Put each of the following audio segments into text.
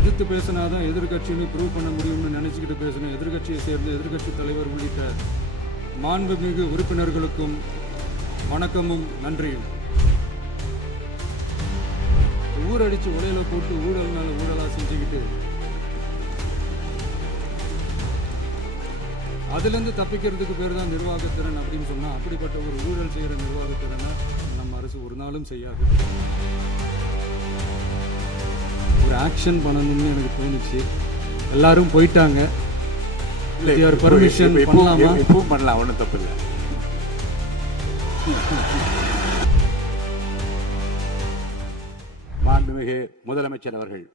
எதிர்த்து பேசினாதான் எதிர்கட்சின்னு ப்ரூவ் பண்ண முடியும்னு நினைச்சுக்கிட்டு பேசணும். எதிர்கட்சியை சேர்ந்த எதிர்கட்சி தலைவர் உள்ளிட்ட மாண்புமிகு உறுப்பினர்களுக்கும் வணக்கமும் நன்றியும். ஊரடிச்சு உலையில போட்டு ஊழல் மேல ஊழலா செஞ்சுக்கிட்டு அதுல இருந்து தப்பிக்கிறதுக்கு பேர் தான் நிர்வாகத்திறன் அப்படின்னு சொன்னா, அப்படிப்பட்ட ஒரு ஊழல் செய்யற நிர்வாகத்திறனை நம்ம அரசு ஒரு நாளும் செய்யாது. ஒரு ஆக்ஷன் பண்ணணும்னு எனக்கு தோணுச்சு. எல்லாரும் போயிட்டாங்க. பர்மிஷன் பண்ணலாமா? பண்ணலாம், ஒன்றும் தப்பு இல்லை. மாண்புமிகு முதலமைச்சர் அவர்கள்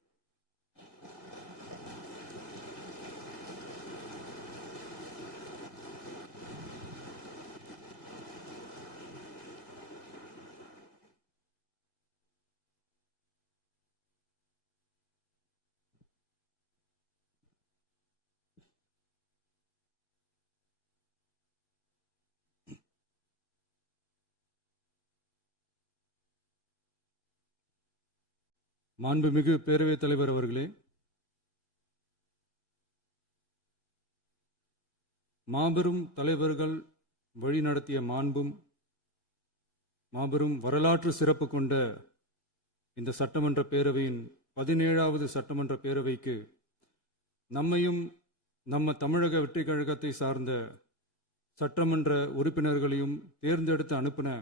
மாண்புமிகு பேரவைத் தலைவர் அவர்களே, மாபெரும் தலைவர்கள் வழிநடத்திய மாண்பும் மாபெரும் வரலாற்று சிறப்பு கொண்ட இந்த சட்டமன்ற பேரவையின் 17வது சட்டமன்ற பேரவைக்கு நம்மையும் நம்ம தமிழக வெற்றி கழகத்தை சார்ந்த சட்டமன்ற உறுப்பினர்களையும் தேர்ந்தெடுத்து அனுப்பின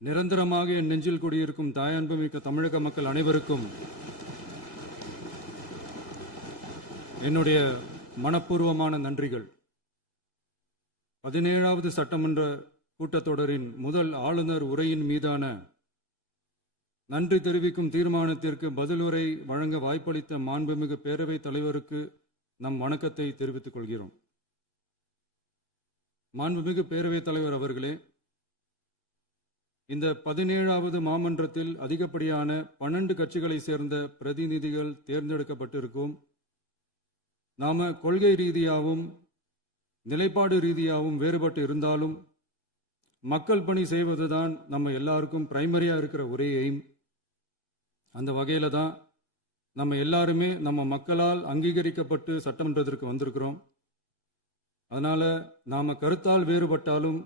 நிரந்தரமாக என் நெஞ்சில் குடியிருக்கும் தாயன்புமிக்க தமிழக மக்கள் அனைவருக்கும் என்னுடைய மனப்பூர்வமான நன்றிகள். 17வது சட்டமன்ற கூட்டத்தொடரின் முதல் ஆளுநர் உரையின் மீதான நன்றி தெரிவிக்கும் தீர்மானத்திற்கு பதில் உரை வழங்க வாய்ப்பளித்த மாண்புமிகு பேரவைத் தலைவருக்கு நம் வணக்கத்தை தெரிவித்துக் கொள்கிறோம். மாண்புமிகு பேரவைத் தலைவர் அவர்களே, இந்த 17வது மாமன்றத்தில் அதிகப்படியான 12 கட்சிகளை சேர்ந்த பிரதிநிதிகள் தேர்ந்தெடுக்கப்பட்டிருக்கும். நாம கொள்கை ரீதியாகவும் நிலைப்பாடு ரீதியாகவும் வேறுபட்டு இருந்தாலும் மக்கள் பணி செய்வதுதான் நம்ம எல்லாருக்கும் பிரைமரியா இருக்கிற ஒரே எய்ம். அந்த வகையில தான் நம்ம எல்லாருமே நம்ம மக்களால் அங்கீகரிக்கப்பட்டு சட்டமன்றத்திற்கு வந்திருக்கிறோம். அதனால நாம கருத்தால் வேறுபட்டாலும்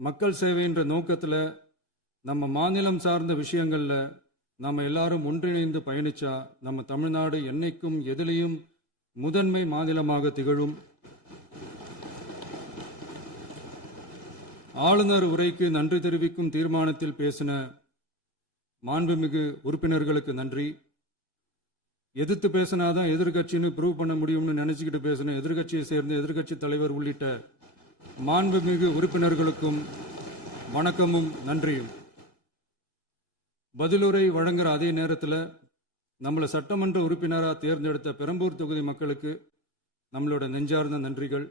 மக்கள் சேவை என்ற நோக்கத்தில் நம்ம மாநிலம் சார்ந்த விஷயங்கள்ல நம்ம எல்லாரும் ஒன்றிணைந்து பயணிச்சா நம்ம தமிழ்நாடு என்னைக்கும் எதிலையும் முதன்மை மாநிலமாக திகழும். ஆளுநர் உரைக்கு நன்றி தெரிவிக்கும் தீர்மானத்தில் பேசின மாண்புமிகு உறுப்பினர்களுக்கு நன்றி. எதிர்த்து பேசினாதான் எதிர்கட்சின்னு ப்ரூவ் பண்ண முடியும்னு நினைச்சுக்கிட்டு பேசின எதிர்கட்சியை சேர்ந்த எதிர்கட்சி தலைவர் உள்ளிட்ட மாண்புமிகு உறுப்பினர்களுக்கும் வணக்கமும் நன்றியும். பதிலுரை வழங்குற அதே நேரத்தில் நம்மளை சட்டமன்ற உறுப்பினராக தேர்ந்தெடுத்த பெரம்பூர் தொகுதி மக்களுக்கு நம்மளோட நெஞ்சார்ந்த நன்றிகள்.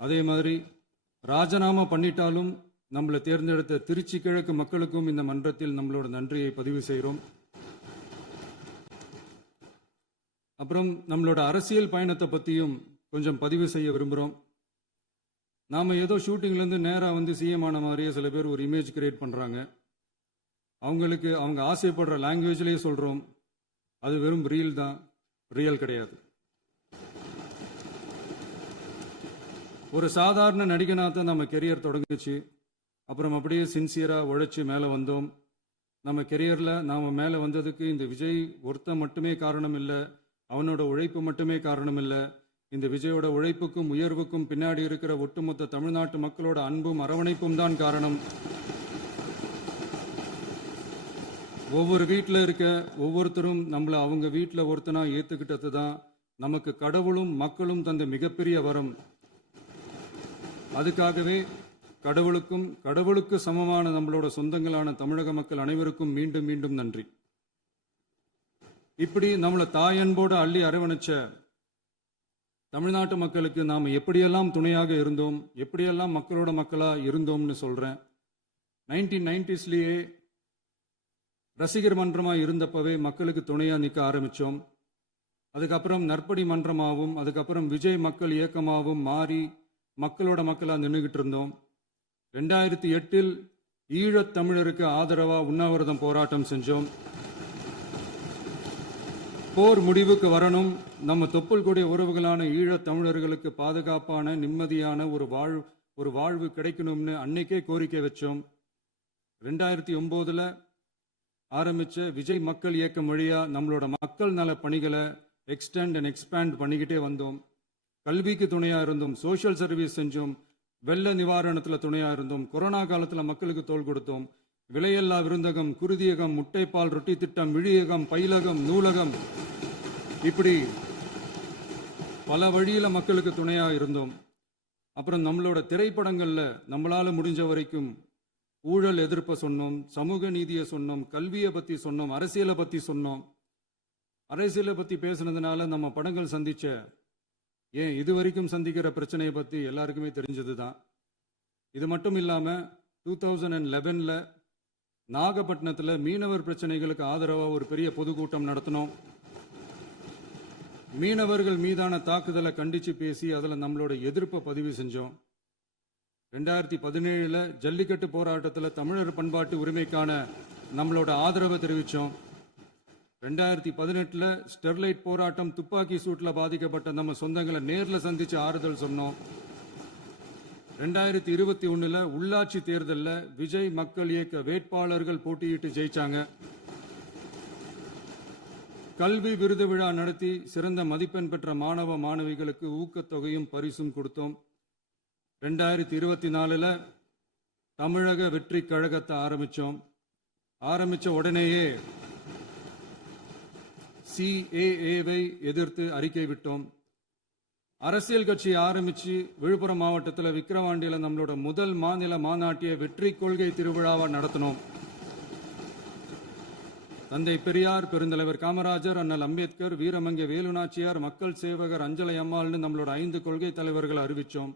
அதே மாதிரி ராஜினாமா பண்ணிட்டாலும் நம்மளை தேர்ந்தெடுத்த திருச்சி கிழக்கு மக்களுக்கும் இந்த மன்றத்தில் நம்மளோட நன்றியை பதிவு செய்கிறோம். அப்புறம் நம்மளோட அரசியல் பயணத்தை பற்றியும் கொஞ்சம் பதிவு செய்ய விரும்புகிறோம். நாம் ஏதோ ஷூட்டிங்லேருந்து நேராக வந்து சிஎம் ஆன மாதிரியே சில பேர் ஒரு இமேஜ் கிரியேட் பண்ணுறாங்க. அவங்களுக்கு அவங்க ஆசைப்படுற லாங்குவேஜ்லேயே சொல்கிறோம், அது வெறும் ரீல் தான், ரியல் கிடையாது. ஒரு சாதாரண நடிகனாக தான் நம்ம கெரியர் தொடங்குச்சு. அப்புறம் அப்படியே சின்சியராக உழைச்சி மேலே வந்தோம். நம்ம கெரியரில் நாம் மேலே வந்ததுக்கு இந்த விஜய் ஒருத்தன் மட்டுமே காரணம் இல்லை, அவனோட உழைப்பு மட்டுமே காரணம் இல்லை. இந்த விஜயோட உழைப்புக்கும் உயர்வுக்கும் பின்னாடி இருக்கிற ஒட்டுமொத்த தமிழ்நாட்டு மக்களோட அன்பும் அரவணைப்பும் தான் காரணம். ஒவ்வொரு வீட்டில் இருக்க ஒவ்வொருத்தரும் நம்மளை அவங்க வீட்டில் ஒருத்தனா ஏற்றுக்கிட்டது தான் நமக்கு கடவுளும் மக்களும் தந்த மிகப்பெரிய வரம். அதுக்காகவே கடவுளுக்கு சமமான நம்மளோட சொந்தங்களான தமிழக மக்கள் அனைவருக்கும் மீண்டும் மீண்டும் நன்றி. இப்படி நம்மளை தாயன்போடு அள்ளி அரவணைச்ச தமிழ்நாட்டு மக்களுக்கு நாம் எப்படியெல்லாம் துணையாக இருந்தோம், எப்படியெல்லாம் மக்களோட மக்களாக இருந்தோம்னு சொல்கிறேன். 1990ஸ்லேயே ரசிகர் மன்றமாக இருந்தப்பவே மக்களுக்கு துணையாக நிற்க ஆரம்பித்தோம். அதுக்கப்புறம் நற்படி மன்றமாகவும் அதுக்கப்புறம் விஜய் மக்கள் இயக்கமாகவும் மாறி மக்களோட மக்களாக நின்றுகிட்டு இருந்தோம். 2008 ஈழத் தமிழருக்கு ஆதரவாக உண்ணாவிரதம் போராட்டம் செஞ்சோம். போர் முடிவுக்கு வரணும். நம்ம தொப்புள் கொடிய உறவுகளான ஈழத் தமிழர்களுக்கு பாதுகாப்பான நிம்மதியான ஒரு வாழ்வு கிடைக்கணும்னு அன்னைக்கே கோரிக்கை வச்சோம். 2009 ஆரம்பிச்ச விஜய் மக்கள் இயக்கம் வழியா நம்மளோட மக்கள் நல பணிகளை எக்ஸ்டெண்ட் அண்ட் எக்ஸ்பேண்ட் பண்ணிக்கிட்டே வந்தோம். கல்விக்கு துணையா இருந்தோம், சோஷியல் சர்வீஸ் செஞ்சோம், வெள்ள நிவாரணத்துல துணையா இருந்தோம், கொரோனா காலத்துல மக்களுக்கு தோள் கொடுத்தோம். விலையில்லா விருந்தகம், குருதியகம், முட்டைப்பால் ரொட்டி திட்டம், விழியகம், பயிலகம், நூலகம், இப்படி பல வழியில மக்களுக்கு துணையா இருந்தோம். அப்புறம் நம்மளோட திரைப்படங்கள்ல நம்மளால முடிஞ்ச வரைக்கும் ஊழல் எதிர்ப்பை சொன்னோம், சமூக நீதியை சொன்னோம், கல்வியை பத்தி சொன்னோம், அரசியலை பத்தி சொன்னோம். அரசியலை பத்தி பேசுனதுனால நம்ம படங்கள் சந்திச்ச இது வரைக்கும் சந்திக்கிற பிரச்சனையை பத்தி எல்லாருக்குமே தெரிஞ்சதுதான். இது மட்டும் இல்லாம 2011 நாகப்பட்டினத்துல மீனவர் பிரச்சனைகளுக்கு ஆதரவா ஒரு பெரிய பொதுக்கூட்டம் நடத்தினோம். மீனவர்கள் மீதான தாக்குதலை கண்டிச்சு பேசி அதுல நம்மளோட எதிர்ப்பை பதிவு செஞ்சோம். 2017 ஜல்லிக்கட்டு போராட்டத்தில் தமிழர் பண்பாட்டு உரிமைக்கான நம்மளோட ஆதரவை தெரிவித்தோம். 2018 ஸ்டெர்லைட் போராட்டம், துப்பாக்கி சூட்ல பாதிக்கப்பட்ட நம்ம சொந்தங்களை நேரில் சந்திச்சு ஆறுதல் சொன்னோம். 2021 உள்ளாட்சி தேர்தலில் விஜய் மக்கள் இயக்க வேட்பாளர்கள் போட்டியிட்டு ஜெயிச்சாங்க. கல்வி விருது விழா நடத்தி சிறந்த மதிப்பெண் பெற்ற மாணவ மாணவிகளுக்கு ஊக்கத்தொகையும் பரிசும் கொடுத்தோம். 2024 தமிழக வெற்றி கழகத்தை ஆரம்பிச்சோம். ஆரம்பிச்ச உடனேயே CAA-வை எதிர்த்து அறிக்கை விட்டோம். அரசியல் கட்சி ஆரம்பிச்சு விழுப்புரம் மாவட்டத்தில் விக்கிரவாண்டியில நம்மளோட முதல் மாநில மாநாட்டிய வெற்றி கொள்கை திருவிழாவை நடத்தினோம். தந்தை பெரியார், பெருந்தலைவர் காமராஜர், அண்ணல் அம்பேத்கர், வீரமங்கை வேலுநாச்சியார், மக்கள் சேவகர் அஞ்சலை அம்மாள்னு நம்மளோட 5 கொள்கை தலைவர்களை அறிவிச்சோம்.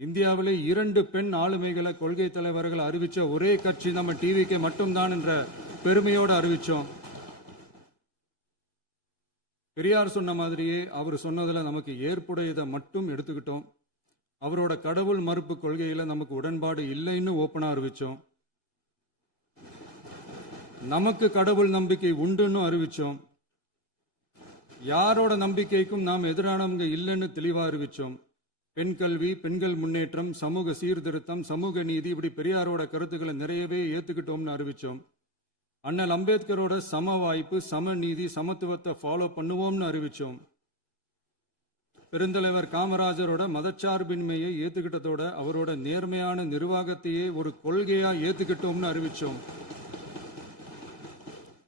இந்தியாவிலே 2 பெண் ஆளுமைகளை கொள்கை தலைவர்கள் அறிவிச்ச ஒரே கட்சி நம்ம டிவிக்கு மட்டும்தான் என்ற பெருமையோடு அறிவிச்சோம். பெரியார் சொன்ன மாதிரியே அவர் சொன்னதுல நமக்கு ஏற்புடையதை மட்டும் எடுத்துக்கிட்டோம். அவரோட கடவுள் மறுப்பு கொள்கையில நமக்கு உடன்பாடு இல்லைன்னு ஓப்பனா அறிவிச்சோம். நமக்கு கடவுள் நம்பிக்கை உண்டுன்னு அறிவிச்சோம். யாரோட நம்பிக்கைக்கும் நாம் எதிரானவங்க இல்லைன்னு தெளிவா அறிவிச்சோம். பெண் கல்வி, பெண்கள் முன்னேற்றம், சமூக சீர்திருத்தம், சமூக நீதி, இப்படி பெரியாரோட கருத்துக்களை நிறையவே ஏத்துக்கிட்டோம்னு அறிவிச்சோம். அண்ணல் அம்பேத்கரோட சம வாய்ப்பு, சம நீதி, சமத்துவத்தை ஃபாலோ பண்ணுவோம்னு அறிவிச்சோம். பெருந்தலைவர் காமராஜரோட மதச்சார்பின்மையை ஏத்துக்கிட்டதோட அவரோட நேர்மையான நிர்வாகத்தையே ஒரு கொள்கையா ஏத்துக்கிட்டோம்னு அறிவிச்சோம்.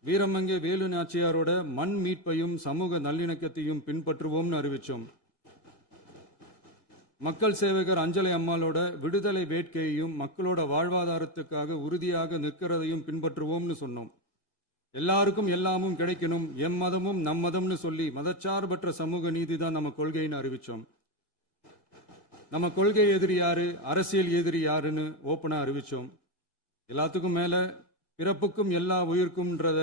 வீரமங்கை வேலு நாச்சியாரோட மண் மீட்பையும் சமூக நல்லிணக்கத்தையும் பின்பற்றுவோம்னு அறிவிச்சோம். மக்கள் சேவகர் அஞ்சலை அம்மாளோட விடுதலை வேட்கையையும் மக்களோட வாழ்வாதாரத்துக்காக உறுதியாக நிற்கிறதையும் பின்பற்றுவோம்னு சொன்னோம். எல்லாருக்கும் எல்லாமும் கிடைக்கணும், எம் மதமும் நம் மதம்னு சொல்லி மதச்சார்பற்ற சமூக நீதி தான் நம்ம கொள்கைன்னு அறிவிச்சோம். நம்ம கொள்கை எதிரி யாரு, அரசியல் எதிரி யாருன்னு ஓப்பனா அறிவிச்சோம். எல்லாத்துக்கும் மேல பிறப்புக்கும் எல்லா உயிருக்கும்ன்றத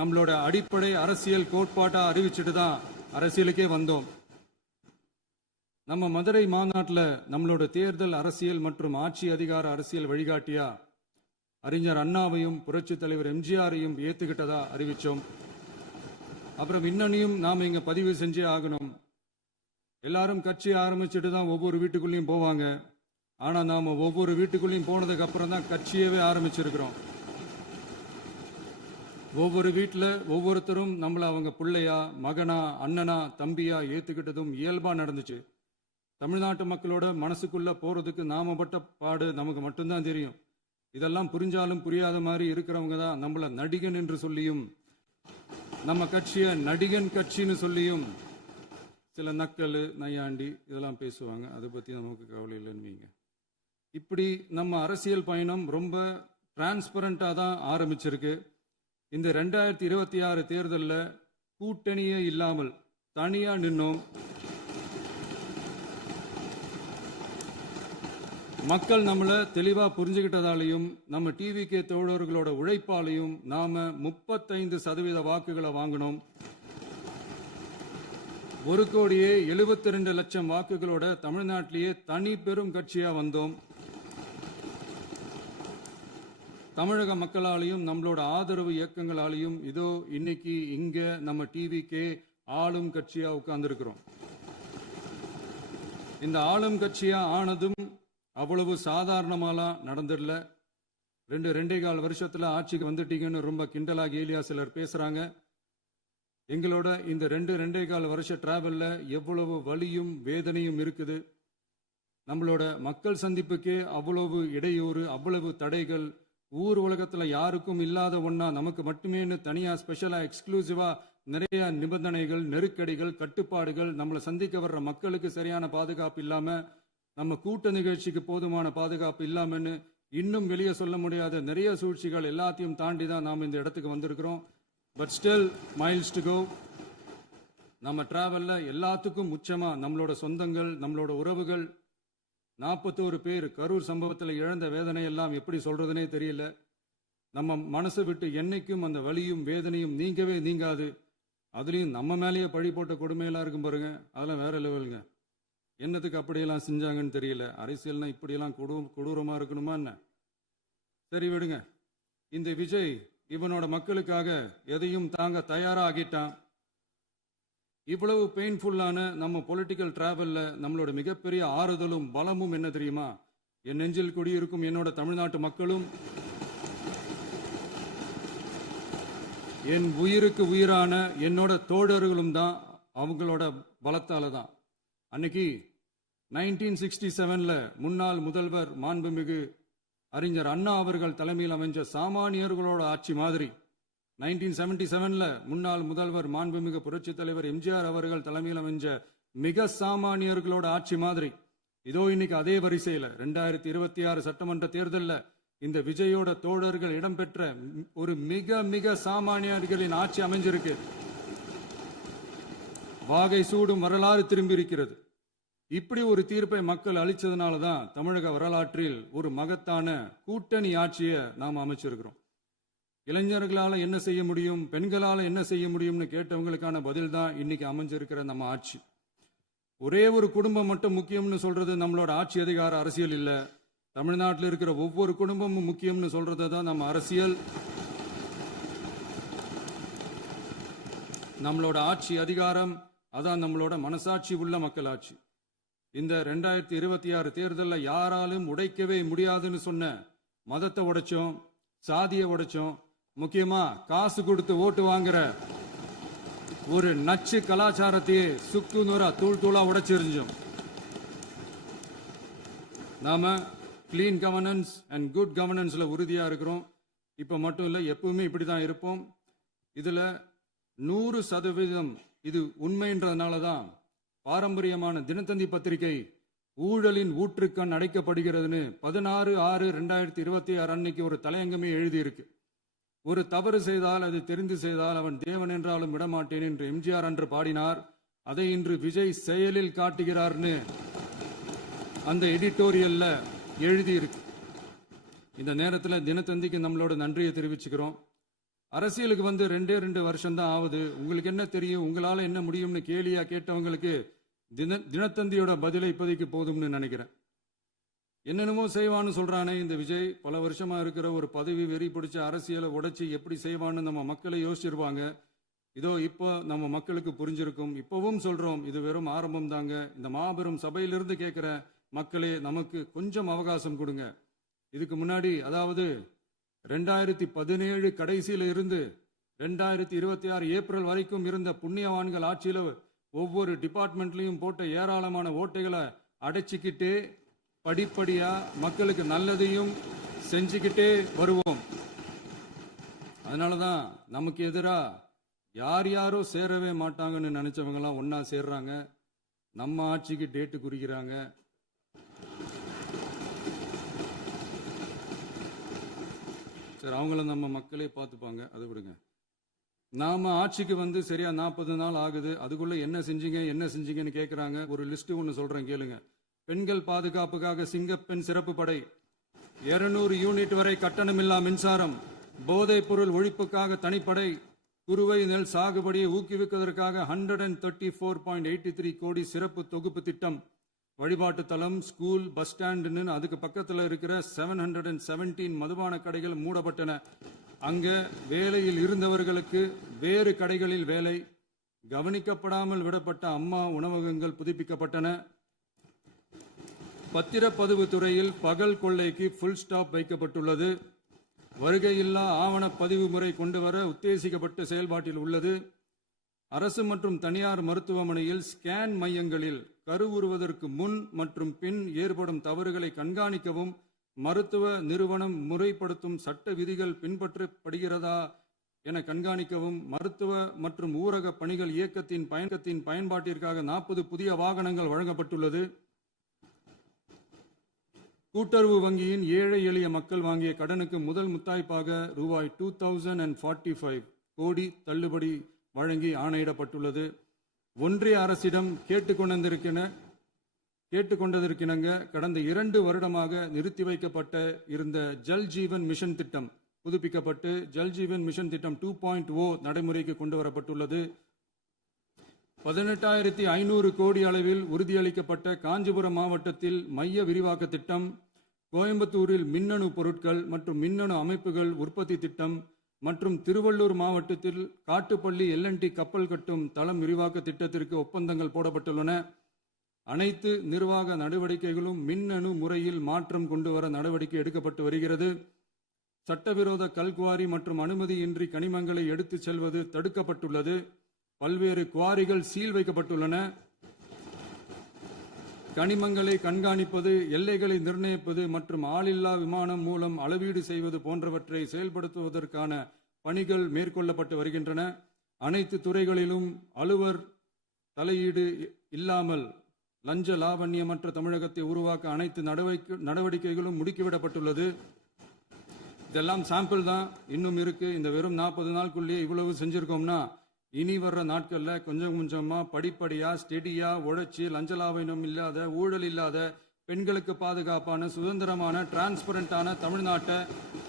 நம்மளோட அடிப்படை அரசியல் கோட்பாட்டா அறிவிச்சுட்டு தான் அரசியலுக்கே வந்தோம். நம்ம மதுரை மாநாட்டில் நம்மளோட தேர்தல் அரசியல் மற்றும் ஆட்சி அதிகார அரசியல் வழிகாட்டியா அறிஞர் அண்ணாவையும் புரட்சி தலைவர் எம்ஜிஆரையும் ஏத்துக்கிட்டதா அறிவிச்சோம். அப்புறம் இன்னனையும் நாம இங்க பதிவு செஞ்சே ஆகணும். எல்லாரும் கட்சி ஆரம்பிச்சுட்டு தான் ஒவ்வொரு வீட்டுக்குள்ளேயும் போவாங்க. ஆனா நாம ஒவ்வொரு வீட்டுக்குள்ளேயும் போனதுக்கு அப்புறம் தான் கட்சியவே ஆரம்பிச்சிருக்கிறோம். ஒவ்வொரு வீட்டில் ஒவ்வொருத்தரும் நம்மள அவங்க பிள்ளையா, மகனா, அண்ணனா, தம்பியா ஏத்துக்கிட்டதும் இயல்பா நடந்துச்சு. தமிழ்நாட்டு மக்களோட மனசுக்குள்ள போறதுக்கு நாம பட்ட பாடு நமக்கு மட்டும்தான் தெரியும். இதெல்லாம் புரிஞ்சாலும் புரியாத மாதிரி இருக்கிறவங்க தான் நம்மள நடிகன் என்று சொல்லியும், நம்ம கட்சியை நடிகன் கட்சின்னு சொல்லியும் சில நக்கல், நையாண்டி இதெல்லாம் பேசுவாங்க. அதை பத்தி நமக்கு கவலை இல்லைன்னு. இப்படி நம்ம அரசியல் பயணம் ரொம்ப டிரான்ஸ்பரண்டா தான் ஆரம்பிச்சிருக்கு. இந்த 2026 தேர்தலில் கூட்டணியே இல்லாமல் தனியா நின்னோம். மக்கள் நம்மளை தெளிவா புரிஞ்சுக்கிட்டதாலையும் நம்ம டிவிகே தோழர்களோட உழைப்பாலையும் நாம 35% வாக்குகளை வாங்கினோம். 1,72,00,000 வாக்குகளோட தமிழ்நாட்டிலேயே தனி பெரும் கட்சியா வந்தோம். தமிழக மக்களாலையும் நம்மளோட ஆதரவு இயக்கங்களாலையும் இதோ இன்னைக்கு இங்க நம்ம டிவிக்கே ஆளும் கட்சியா உட்கார்ந்துருக்கிறோம். இந்த ஆளும் கட்சியா ஆனதும் அவ்வளவு சாதாரணமாலாம் நடந்துடல. 2.25 வருஷத்துல ஆட்சிக்கு வந்துட்டீங்கன்னு ரொம்ப கிண்டலா கேலியா சிலர் பேசுறாங்க. எங்களோட இந்த 2.25 வருஷ டிராவல்ல எவ்வளவு வலியும் வேதனையும் இருக்குது. நம்மளோட மக்கள் சந்திப்புக்கே அவ்வளவு இடையூறு, அவ்வளவு தடைகள், ஊர் உலகத்துல யாருக்கும் இல்லாத ஒன்னா நமக்கு மட்டுமேன்னு தனியா ஸ்பெஷலா எக்ஸ்க்ளூசிவா நிறைய நிபந்தனைகள், நெருக்கடிகள், கட்டுப்பாடுகள், நம்மளை சந்திக்க வர்ற மக்களுக்கு சரியான பாதுகாப்பு இல்லாம, நம்ம கூட்ட நிகழ்ச்சிக்கு போதுமான பாதுகாப்பு இல்லாமன்னு இன்னும் வெளியே சொல்ல முடியாத நிறைய சூழ்ச்சிகள் எல்லாத்தையும் தாண்டி தான் நாம் இந்த இடத்துக்கு வந்திருக்கிறோம். But still miles to go. நம்ம டிராவல்ல எல்லாத்துக்கும் உச்சமா நம்மளோட சொந்தங்கள், நம்மளோட உறவுகள், 41 பேர் கரூர் சம்பவத்தில் இழந்த வேதனை எல்லாம் எப்படி சொல்றதுனே தெரியல. நம்ம மனசை விட்டு என்னைக்கும் அந்த வலியும் வேதனையும் நீங்கவே நீங்காது. அதுலயும் நம்ம மேலேயே பழி போட்ட கொடுமையெல்லாம் இருக்கும் பாருங்க, அதெல்லாம் வேற லெவலுங்க. என்னத்துக்கு அப்படியெல்லாம் செஞ்சாங்கன்னு தெரியல. அரசியல்னா இப்படியெல்லாம் கொடூரமா இருக்கணுமா என்ன? சரி விடுங்க. இந்த விஜய் இவனோட மக்களுக்காக எதையும் தாங்க தயாரா ஆகிட்டான். இவ்வளவு பெயின்ஃபுல்லான நம்ம பொலிட்டிக்கல் டிராவல்ல நம்மளோட மிகப்பெரிய ஆறுதலும் பலமும் என்ன தெரியுமா? என் நெஞ்சில் குடியிருக்கும் என்னோட தமிழ்நாட்டு மக்களும், என் உயிருக்கு உயிரான என்னோட தோழர்களும் தான். அவங்களோட பலத்தால தான். அன்னைக்கு 1967ல முன்னாள் முதல்வர் மாண்புமிகு அறிஞர் அண்ணா அவர்கள் தலைமையில் அமைஞ்ச சாமானியர்களோட ஆட்சி மாதிரி, 1977ல முன்னாள் முதல்வர் மாண்புமிகு புரட்சி தலைவர் எம்ஜிஆர் அவர்கள் தலைமையில் அமைஞ்ச மிக சாமானியர்களோட ஆட்சி மாதிரி, இதோ இன்னைக்கு அதே வரிசையில 2026 சட்டமன்ற தேர்தலில் இந்த விஜயோட தோழர்கள் இடம்பெற்ற ஒரு மிக மிக சாமானியர்களின் ஆட்சி அமைஞ்சிருக்கு. வாகை சூடும் வரலாறு திரும்பி இருக்கிறது. இப்படி ஒரு தீர்ப்பை மக்கள் அளிச்சதுனால தான் தமிழக வரலாற்றில் ஒரு மகத்தான கூட்டணி ஆட்சியை நாம் அமைச்சிருக்கிறோம். இளைஞர்களால என்ன செய்ய முடியும், பெண்களால என்ன செய்ய முடியும்னு கேட்டவங்களுக்கான பதில் தான் இன்னைக்கு அமைஞ்சிருக்கிற நம்ம ஆட்சி. ஒரே ஒரு குடும்பம் மட்டும் முக்கியம்னு சொல்றது நம்மளோட ஆட்சி அதிகார அரசியல் இல்ல. தமிழ்நாட்டில் இருக்கிற ஒவ்வொரு குடும்பமும் முக்கியம்னு சொல்றது தான் நம்ம அரசியல். நம்மளோட ஆட்சி அதிகாரம் அதான் நம்மளோட மனசாட்சி உள்ள மக்கள் ஆட்சி. இந்த 2026 தேர்தலில் யாராலும் உடைக்கவே முடியாதுன்னு சொன்ன மதத்தை உடைச்சோம், சாதியை உடைச்சோம், முக்கியமா காசு கொடுத்து ஓட்டு வாங்குற ஒரு நச்சு கலாச்சாரத்தையே சுக்கு நூறா தூள் தூளா உடைச்சிருந்தோம். நாம கிளீன் கவர்னன்ஸ் அண்ட் குட் கவர்னன்ஸ்ல உறுதியா இருக்கிறோம். இப்ப மட்டும் இல்ல, எப்பவுமே இப்படிதான் இருப்போம். இதுல 100% இது உண்மைன்றதுனால தான் பாரம்பரியமான தினத்தந்தி பத்திரிகை ஊழலின் ஊற்றுக்கண் அடைக்கப்படுகிறதுன்னு 16/6/2026 அன்னைக்கு ஒரு தலையங்கமே எழுதியிருக்கு. ஒரு தவறு செய்தால், அது தெரிந்து செய்தால் அவன் தேவன் என்றாலும் விடமாட்டேன் என்று எம்ஜிஆர் அன்று பாடினார். அதை இன்று விஜய் செயலில் காட்டுகிறார்னு அந்த எடிட்டோரியல்ல எழுதியிருக்கு. இந்த நேரத்தில் தினத்தந்திக்கு நம்மளோட நன்றியை தெரிவிச்சுக்கிறோம். அரசியலுக்கு வந்து 2 வருஷம் தான் ஆகுது. உங்களுக்கு என்ன தெரியும், உங்களால என்ன முடியும்னு கேலியா கேட்டவங்களுக்கு தினத்தந்தியோட பதிலை இப்போதைக்கு போதும்னு நினைக்கிறேன். என்னென்னமோ செய்வான்னு சொல்றானே இந்த விஜய், பல வருஷமா இருக்கிற ஒரு பதவி வெறி பிடிச்ச அரசியலை உடைச்சி எப்படி செய்வான்னு நம்ம மக்களை யோசிச்சிருவாங்க. இதோ இப்போ நம்ம மக்களுக்கு புரிஞ்சிருக்கும். இப்பவும் சொல்றோம், இது வெறும் ஆரம்பம் தாங்க. இந்த மாபெரும் சபையிலிருந்து கேட்கிற மக்களே, நமக்கு கொஞ்சம் அவகாசம் கொடுங்க. இதுக்கு முன்னாடி, அதாவது 2017 கடைசியில இருந்து 2026 ஏப்ரல் வரைக்கும் இருந்த புண்ணியவான்கள் ஆட்சியில ஒவ்வொரு டிபார்ட்மெண்ட்லயும் போட்ட ஏராளமான ஓட்டைகளை அடைச்சிக்கிட்டே படிப்படியா மக்களுக்கு நல்லதையும் செஞ்சுக்கிட்டே வருவோம். அதனாலதான் நமக்கு எதிரா யார் யாரோ சேரவே மாட்டாங்கன்னு நினைச்சவங்க எல்லாம் ஒன்னா சேர்றாங்க. நம்ம ஆட்சிக்கு டேட்டு குறிக்கிறாங்க. சரி, அவங்கள நம்ம மக்களே பார்த்துப்பாங்க, அதை விடுங்க. நாம ஆட்சிக்கு வந்து சரியா 40 நாள் ஆகுது. அதுக்குள்ள என்ன செஞ்சீங்கன்னு கேட்கிறாங்க. ஒரு லிஸ்ட் ஒன்று சொல்றேன் கேளுங்க. பெண்கள் பாதுகாப்புக்காக சிங்கப்பெண் சிறப்பு படை, 200 யூனிட் வரை கட்டணமில்லா மின்சாரம், போதைப் பொருள் ஒழிப்புக்காக தனிப்படை, குறுவை நெல் சாகுபடியை ஊக்குவிப்பதற்காக 134.83 கோடி சிறப்பு தொகுப்பு திட்டம், வழிபாட்டு தலம், ஸ்கூல், பஸ் ஸ்டாண்டுன்னு அதுக்கு பக்கத்தில் இருக்கிற 717 மதுபான கடைகள் மூடப்பட்டன. அங்க வேலையில் இருந்தவர்களுக்கு வேறு கடைகளில் வேலை. கவனிக்கப்படாமல் விடப்பட்ட அம்மா உணவகங்கள் புதுப்பிக்கப்பட்டன. பத்திரப்பதிவு துறையில் பகல் கொள்ளைக்கு ஃபுல் ஸ்டாப் வைக்கப்பட்டுள்ளது. வருகையில்லா ஆவண பதிவு முறை கொண்டுவர உத்தேசிக்கப்பட்டு செயல்பாட்டில் உள்ளது. அரசு மற்றும் தனியார் மருத்துவமனையில் ஸ்கேன் மையங்களில் கருவுறுவதற்கு முன் மற்றும் பின் ஏற்படும் தவறுகளை கண்காணிக்கவும், மருத்துவ நிறுவனம் முறைப்படுத்தும் சட்ட விதிகள் பின்பற்றப்படுகிறதா என கண்காணிக்கவும், மருத்துவ மற்றும் ஊரக பணிகள் இயக்கத்தின் பயன்பாட்டிற்காக 40 புதிய வாகனங்கள் வழங்கப்பட்டுள்ளது. கூட்டுறவு வங்கியின் ஏழை எளிய மக்கள் வாங்கிய கடனுக்கு முதல் முத்தாய்ப்பாக ரூபாய் 2045 கோடி தள்ளுபடி வழங்கி ஆணையிடப்பட்டுள்ளது. ஒன்றிய அரசிடம் கேட்டுக்கொண்டதற்கிணங்க கடந்த 2 வருடமாக நிறுத்தி வைக்கப்பட்ட இருந்த ஜல் ஜீவன் மிஷன் திட்டம் புதுப்பிக்கப்பட்டு ஜல் ஜீவன் மிஷன் திட்டம் 2.0 நடைமுறைக்கு கொண்டு வரப்பட்டுள்ளது. 18,500 கோடி அளவில் உறுதியளிக்கப்பட்ட காஞ்சிபுரம் மாவட்டத்தில் மைய விரிவாக்க திட்டம், கோயம்புத்தூரில் மின்னணு பொருட்கள் மற்றும் மின்னணு அமைப்புகள் உற்பத்தி திட்டம் மற்றும் திருவள்ளூர் மாவட்டத்தில் காட்டுப்பள்ளி LNT கப்பல் கட்டும் தளம் விரிவாக்க திட்டத்திற்கு ஒப்பந்தங்கள் போடப்பட்டுள்ளன. அனைத்து நிர்வாக நடவடிக்கைகளும் மின்னணு முறையில் மாற்றம் கொண்டுவர நடவடிக்கை எடுக்கப்பட்டு வருகிறது. சட்டவிரோத கல்குவாரி மற்றும் அனுமதியின்றி கனிமங்களை எடுத்துச் செல்வது தடுக்கப்பட்டுள்ளது. பல்வேறு குவாரிகள் சீல் வைக்கப்பட்டுள்ளன. கனிமங்களை கண்காணிப்பது, எல்லைகளை நிர்ணயிப்பது மற்றும் ஆளில்லா விமானம் மூலம் அளவீடு செய்வது போன்றவற்றை செயல்படுத்துவதற்கான பணிகள் மேற்கொள்ளப்பட்டு வருகின்றன. அனைத்து துறைகளிலும் அலுவலர் தலையீடு இல்லாமல் லஞ்ச லாவண்யமற்ற தமிழகத்தை உருவாக்க அனைத்து நடவடிக்கைகளும் முடுக்கிவிடப்பட்டுள்ளது. இதெல்லாம் சாம்பிள் தான், இன்னும் இருக்கு. இந்த வெறும் 40 நாளுக்குள்ளேயே இவ்வளவு செஞ்சிருக்கோம்னா இனி வர்ற நாட்கள்ல கொஞ்சம் கொஞ்சமா படிப்படியா ஸ்டெடியா உழைச்சி லஞ்சலாவணம் இல்லாத, ஊழல் இல்லாத, பெண்களுக்கு பாதுகாப்பான, சுதந்திரமான, டிரான்ஸ்பரண்டான தமிழ்நாட்டை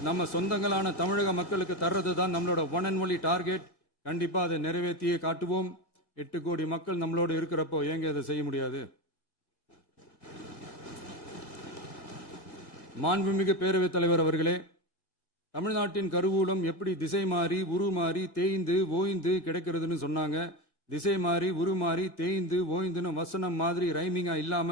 நம்ம சொந்தங்களான தமிழக மக்களுக்கு தர்றது தான் நம்மளோட ஒன் அண்ட் ஒன்லி டார்கெட். கண்டிப்பா அதை நிறைவேற்றியே காட்டுவோம். 8 கோடி மக்கள் நம்மளோட இருக்கிறப்போ ஏங்க அதை செய்ய முடியாது? மாண்புமிகு பேரவைத் தலைவர் அவர்களே, தமிழ்நாட்டின் கருவூலம் எப்படி திசை மாறி உருமாறி தேய்ந்து ஓய்ந்து கிடைக்கிறதுன்னு சொன்னாங்க. திசை மாறி உருமாறி தேய்ந்து ஓய்ந்துன்னு வசனம் மாதிரி ரைமிங்கா இல்லாம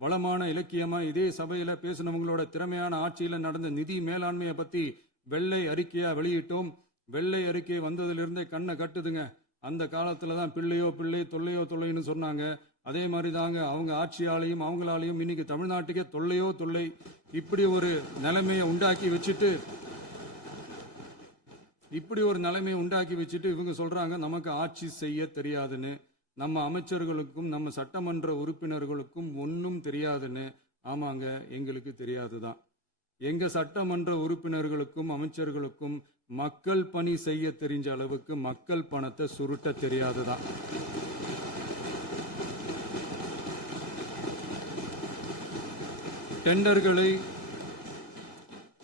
வளமான இலக்கியமா இதே சபையில பேசினவங்களோட திறமையான ஆட்சியில நடந்த நிதி மேலாண்மையை பத்தி வெள்ளை அறிக்கையா வெளியிட்டோம். வெள்ளை அறிக்கை வந்ததிலிருந்தே கண்ணை கட்டுதுங்க. அந்த காலத்துல தான் பிள்ளையோ பிள்ளை, தொல்லையோ தொல்லைன்னு சொன்னாங்க. அதே மாதிரி தாங்க அவங்க ஆட்சியாலையும் அவங்களாலையும் இன்னைக்கு தமிழ்நாட்டுக்கே தொல்லையோ தொல்லை. இப்படி ஒரு நிலைமையை உண்டாக்கி வச்சுட்டு இவங்க சொல்றாங்க நமக்கு ஆட்சி செய்ய தெரியாதுன்னு. நம்ம அமைச்சர்களுக்கும் நம்ம சட்டமன்ற உறுப்பினர்களுக்கும் ஒன்றும் தெரியாதுன்னு. ஆமாங்க, எங்களுக்கு தெரியாதுதான். எங்க சட்டமன்ற உறுப்பினர்களுக்கும் அமைச்சர்களுக்கும் மக்கள் பணி செய்ய தெரிஞ்ச அளவுக்கு மக்கள் பணத்தை சுருட்ட தெரியாதுதான்.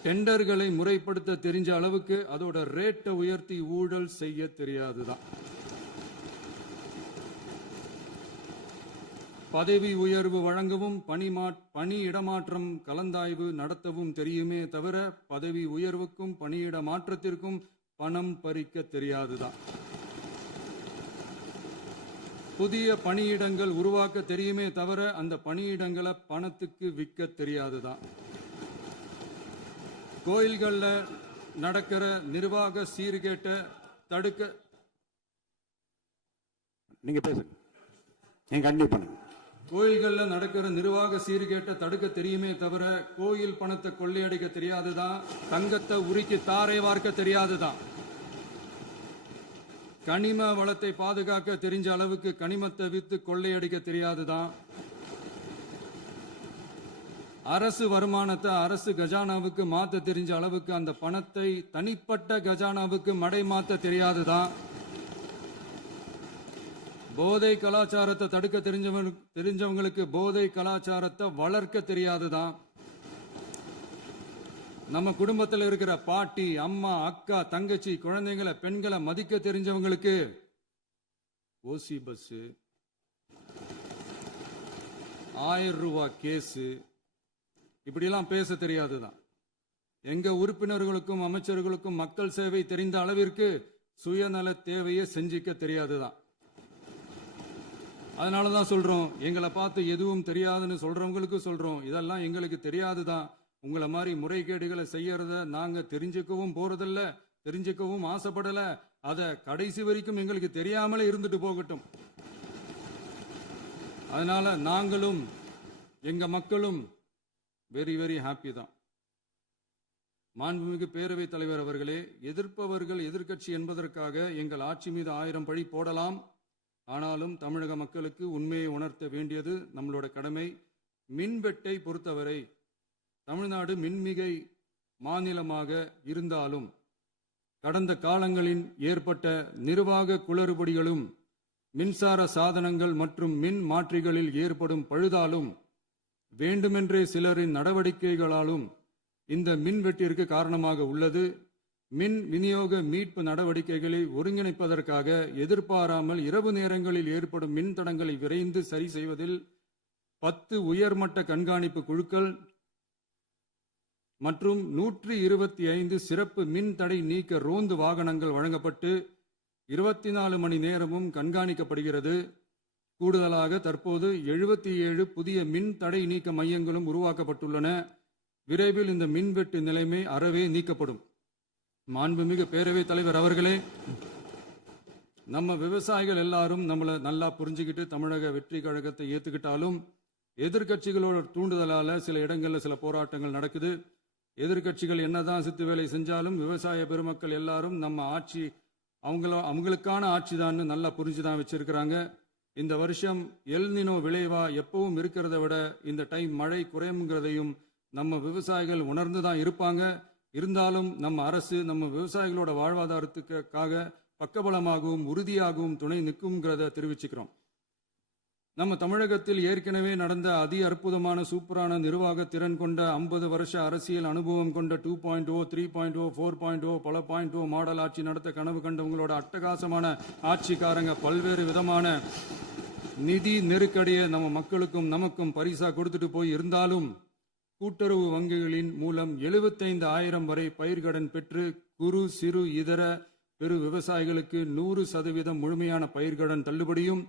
டெண்டர்களை முறைப்படுத்த தெரிஞ்ச அளவுக்கு அதோட ரேட்டை உயர்த்தி ஊழல் செய்ய தெரியாதுதான். பதவி உயர்வு வழங்கவும் பணி இடமாற்றம் கலந்தாய்வு நடத்தவும் தெரியுமே தவிர பதவி உயர்வுக்கும் பணியிட மாற்றத்திற்கும் பணம் பறிக்க தெரியாதுதான். புதிய பணியிடங்கள் உருவாக்க தெரியுமே தவிர அந்த பணியிடங்களை பணத்துக்கு விற்க தெரியாதுதான். கோயில்கள்ல நடக்கிற நிர்வாக சீர்கேட்டை தடுக்க நீங்க பேசுங்க, நீங்க கண்டிப்பா பண்ணுங்க. கோயில்கள்ல நடக்கிற நிர்வாக சீர்கேட்டை தடுக்க தெரியுமே தவிர கோயில் பணத்தை கொள்ளையடிக்க தெரியாதுதான். தங்கத்தை உருக்கி தாரை வார்க்க தெரியாதுதான். கனிம வளத்தை பாதுகாக்க தெரிஞ்ச அளவுக்கு கனிமத்தை வித்து கொள்ளையடிக்க தெரியாதுதான். அரசு வருமானத்தை அரசு கஜானாவுக்கு மாத்த தெரிஞ்ச அளவுக்கு அந்த பணத்தை தனிப்பட்ட கஜானாவுக்கு மடை மாத்த தெரியாதுதான். போதை கலாச்சாரத்தை தடுக்க தெரிஞ்சவங்களுக்கு போதை கலாச்சாரத்தை வளர்க்க தெரியாதுதான். நம்ம குடும்பத்தில் இருக்கிற பாட்டி, அம்மா, அக்கா, தங்கச்சி, குழந்தைங்களை, பெண்களை மதிக்க தெரிஞ்சவங்களுக்கு ஓசி பஸ், 1000 ரூபாய் கேஸு, இப்படிலாம் பேச தெரியாதுதான். எங்க உறுப்பினர்களுக்கும் அமைச்சர்களுக்கும் மக்கள் சேவை தெரிந்த அளவிற்கு சுயநல தேவையை செஞ்சிக்க தெரியாதுதான். அதனாலதான் சொல்றோம், எங்களை பார்த்து எதுவும் தெரியாதுன்னு சொல்றவங்களுக்கு சொல்றோம், இதெல்லாம் எங்களுக்கு தெரியாதுதான். உங்களை மாதிரி முறைகேடுகளை செய்யறத நாங்க தெரிஞ்சுக்கவும் போறதில்ல, தெரிஞ்சுக்கவும் ஆசைப்படல. அத கடைசி வரைக்கும் எங்களுக்கு தெரியாமலே இருந்துட்டு போகட்டும். அதனால நாங்களும் எங்க மக்களும் வெரி வெரி ஹாப்பி தான். மாண்புமிகு பேரவைத் தலைவர் அவர்களே, எதிர்ப்பவர்கள் எதிர்க்கட்சி என்பதற்காக எங்கள் ஆட்சி மீது 1000 பழி போடலாம். ஆனாலும் தமிழக மக்களுக்கு உண்மையை உணர்த்த வேண்டியது நம்மளோட கடமை. மின்வெட்டை பொறுத்தவரை தமிழ்நாடு மின்மிகை மாநிலமாக இருந்தாலும் கடந்த காலங்களில் ஏற்பட்ட நிர்வாக குளறுபடிகளும் மின்சார சாதனங்கள் மற்றும் மின் மாற்றிகளில் ஏற்படும் பழுதாலும் வேண்டுமென்றே சிலரின் நடவடிக்கைகளாலும் இந்த மின்வெட்டிற்கு காரணமாக உள்ளது. மின் விநியோக மீட்பு நடவடிக்கைகளை ஒருங்கிணைப்பதற்காக எதிர்பாராமல் இரவு நேரங்களில் ஏற்படும் மின் தடங்களை விரைந்து சரி செய்வதில் 10 உயர்மட்ட கண்காணிப்பு குழுக்கள் மற்றும் 125 சிறப்பு மின் தடை நீக்க ரோந்து வாகனங்கள் வழங்கப்பட்டு 24 மணி நேரமும் கண்காணிக்கப்படுகிறது. கூடுதலாக தற்போது 77 புதிய மின் தடை நீக்க மையங்களும் உருவாக்கப்பட்டுள்ளன. விரைவில் இந்த மின்வெட்டு நிலைமை அறவே நீக்கப்படும். மாண்புமிகு பேரவைத் தலைவர் அவர்களே, நம்ம விவசாயிகள் எல்லாரும் நம்மளை நல்லா புரிஞ்சுக்கிட்டு தமிழக வெற்றி கழகத்தை ஏத்துக்கிட்டாலும் எதிர்க்கட்சிகளோட தூண்டுதலால சில இடங்கள்ல சில போராட்டங்கள் நடக்குது. எதிர்க்கட்சிகள் என்னதான் சித்து வேலை செஞ்சாலும் விவசாய பெருமக்கள் எல்லாரும் நம்ம ஆட்சி அவங்களுக்கான ஆட்சி தான் நல்லா புரிஞ்சுதான் வச்சிருக்கிறாங்க. இந்த வருஷம் எல் நினோ விளைவா எப்பவும் இருக்கிறத விட இந்த டைம் மழை குறையுங்கிறதையும் நம்ம விவசாயிகள் உணர்ந்துதான் இருப்பாங்க. இருந்தாலும் நம்ம அரசு நம்ம விவசாயிகளோட வாழ்வாதாரத்துக்காக பக்கபலமாகவும் உறுதியாகவும் துணை நிற்கும்ங்கிறத தெரிவிச்சுக்கிறோம். நம்ம தமிழகத்தில் ஏற்கனவே நடந்த அதி அற்புதமான சூப்பரான நிர்வாக திறன் கொண்ட 50 வருஷ அரசியல் அனுபவம் கொண்ட 2.0, 3.0, 4.0 பல 0.0 மாடல் ஆட்சி நடத்த கனவு கண்டவங்களோட அட்டகாசமான ஆட்சிக்காரங்க பல்வேறு விதமான நிதி நெருக்கடியை நம்ம மக்களுக்கும் நமக்கும் பரிசா கொடுத்துட்டு போய் இருந்தாலும் கூட்டுறவு வங்கிகளின் மூலம் 75,000 வரை பயிர்கடன் பெற்று குறு சிறு இதர பெரு விவசாயிகளுக்கு 100% முழுமையான பயிர்கடன் தள்ளுபடியும்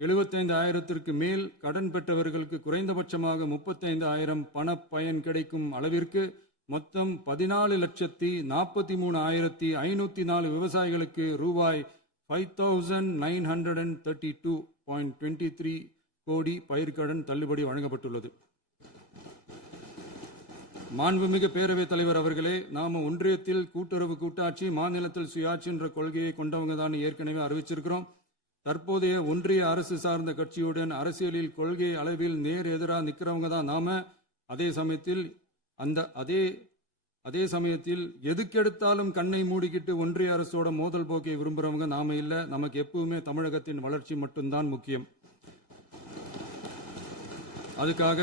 75,000க்கு மேல் கடன் பெற்றவர்களுக்கு குறைந்தபட்சமாக 35,000 பண பயன் கிடைக்கும் அளவிற்கு மொத்தம் 14,43,504 விவசாயிகளுக்கு ரூபாய் 5,932.23 கோடி பயிர்கடன் தள்ளுபடி வழங்கப்பட்டுள்ளது. மாண்புமிகு பேரவைத் தலைவர் அவர்களே, நாம ஒன்றியத்தில் கூட்டுறவு கூட்டாட்சி, மாநிலத்தில் சுயாட்சி என்ற கொள்கையை கொண்டவங்க தான் ஏற்கனவே அறிவிச்சிருக்கிறோம். தற்போதைய ஒன்றிய அரசு சார்ந்த கட்சியுடன் அரசியலில் கொள்கை அளவில் நேர் எதிராக நிற்கிறவங்க தான் நாம. அதே சமயத்தில் எதுக்கெடுத்தாலும் கண்ணை மூடிக்கிட்டு ஒன்றிய அரசோட மோதல் போக்கை விரும்புறவங்க நாம இல்ல. நமக்கு எப்பவுமே தமிழகத்தின் வளர்ச்சி மட்டும்தான் முக்கியம். அதுக்காக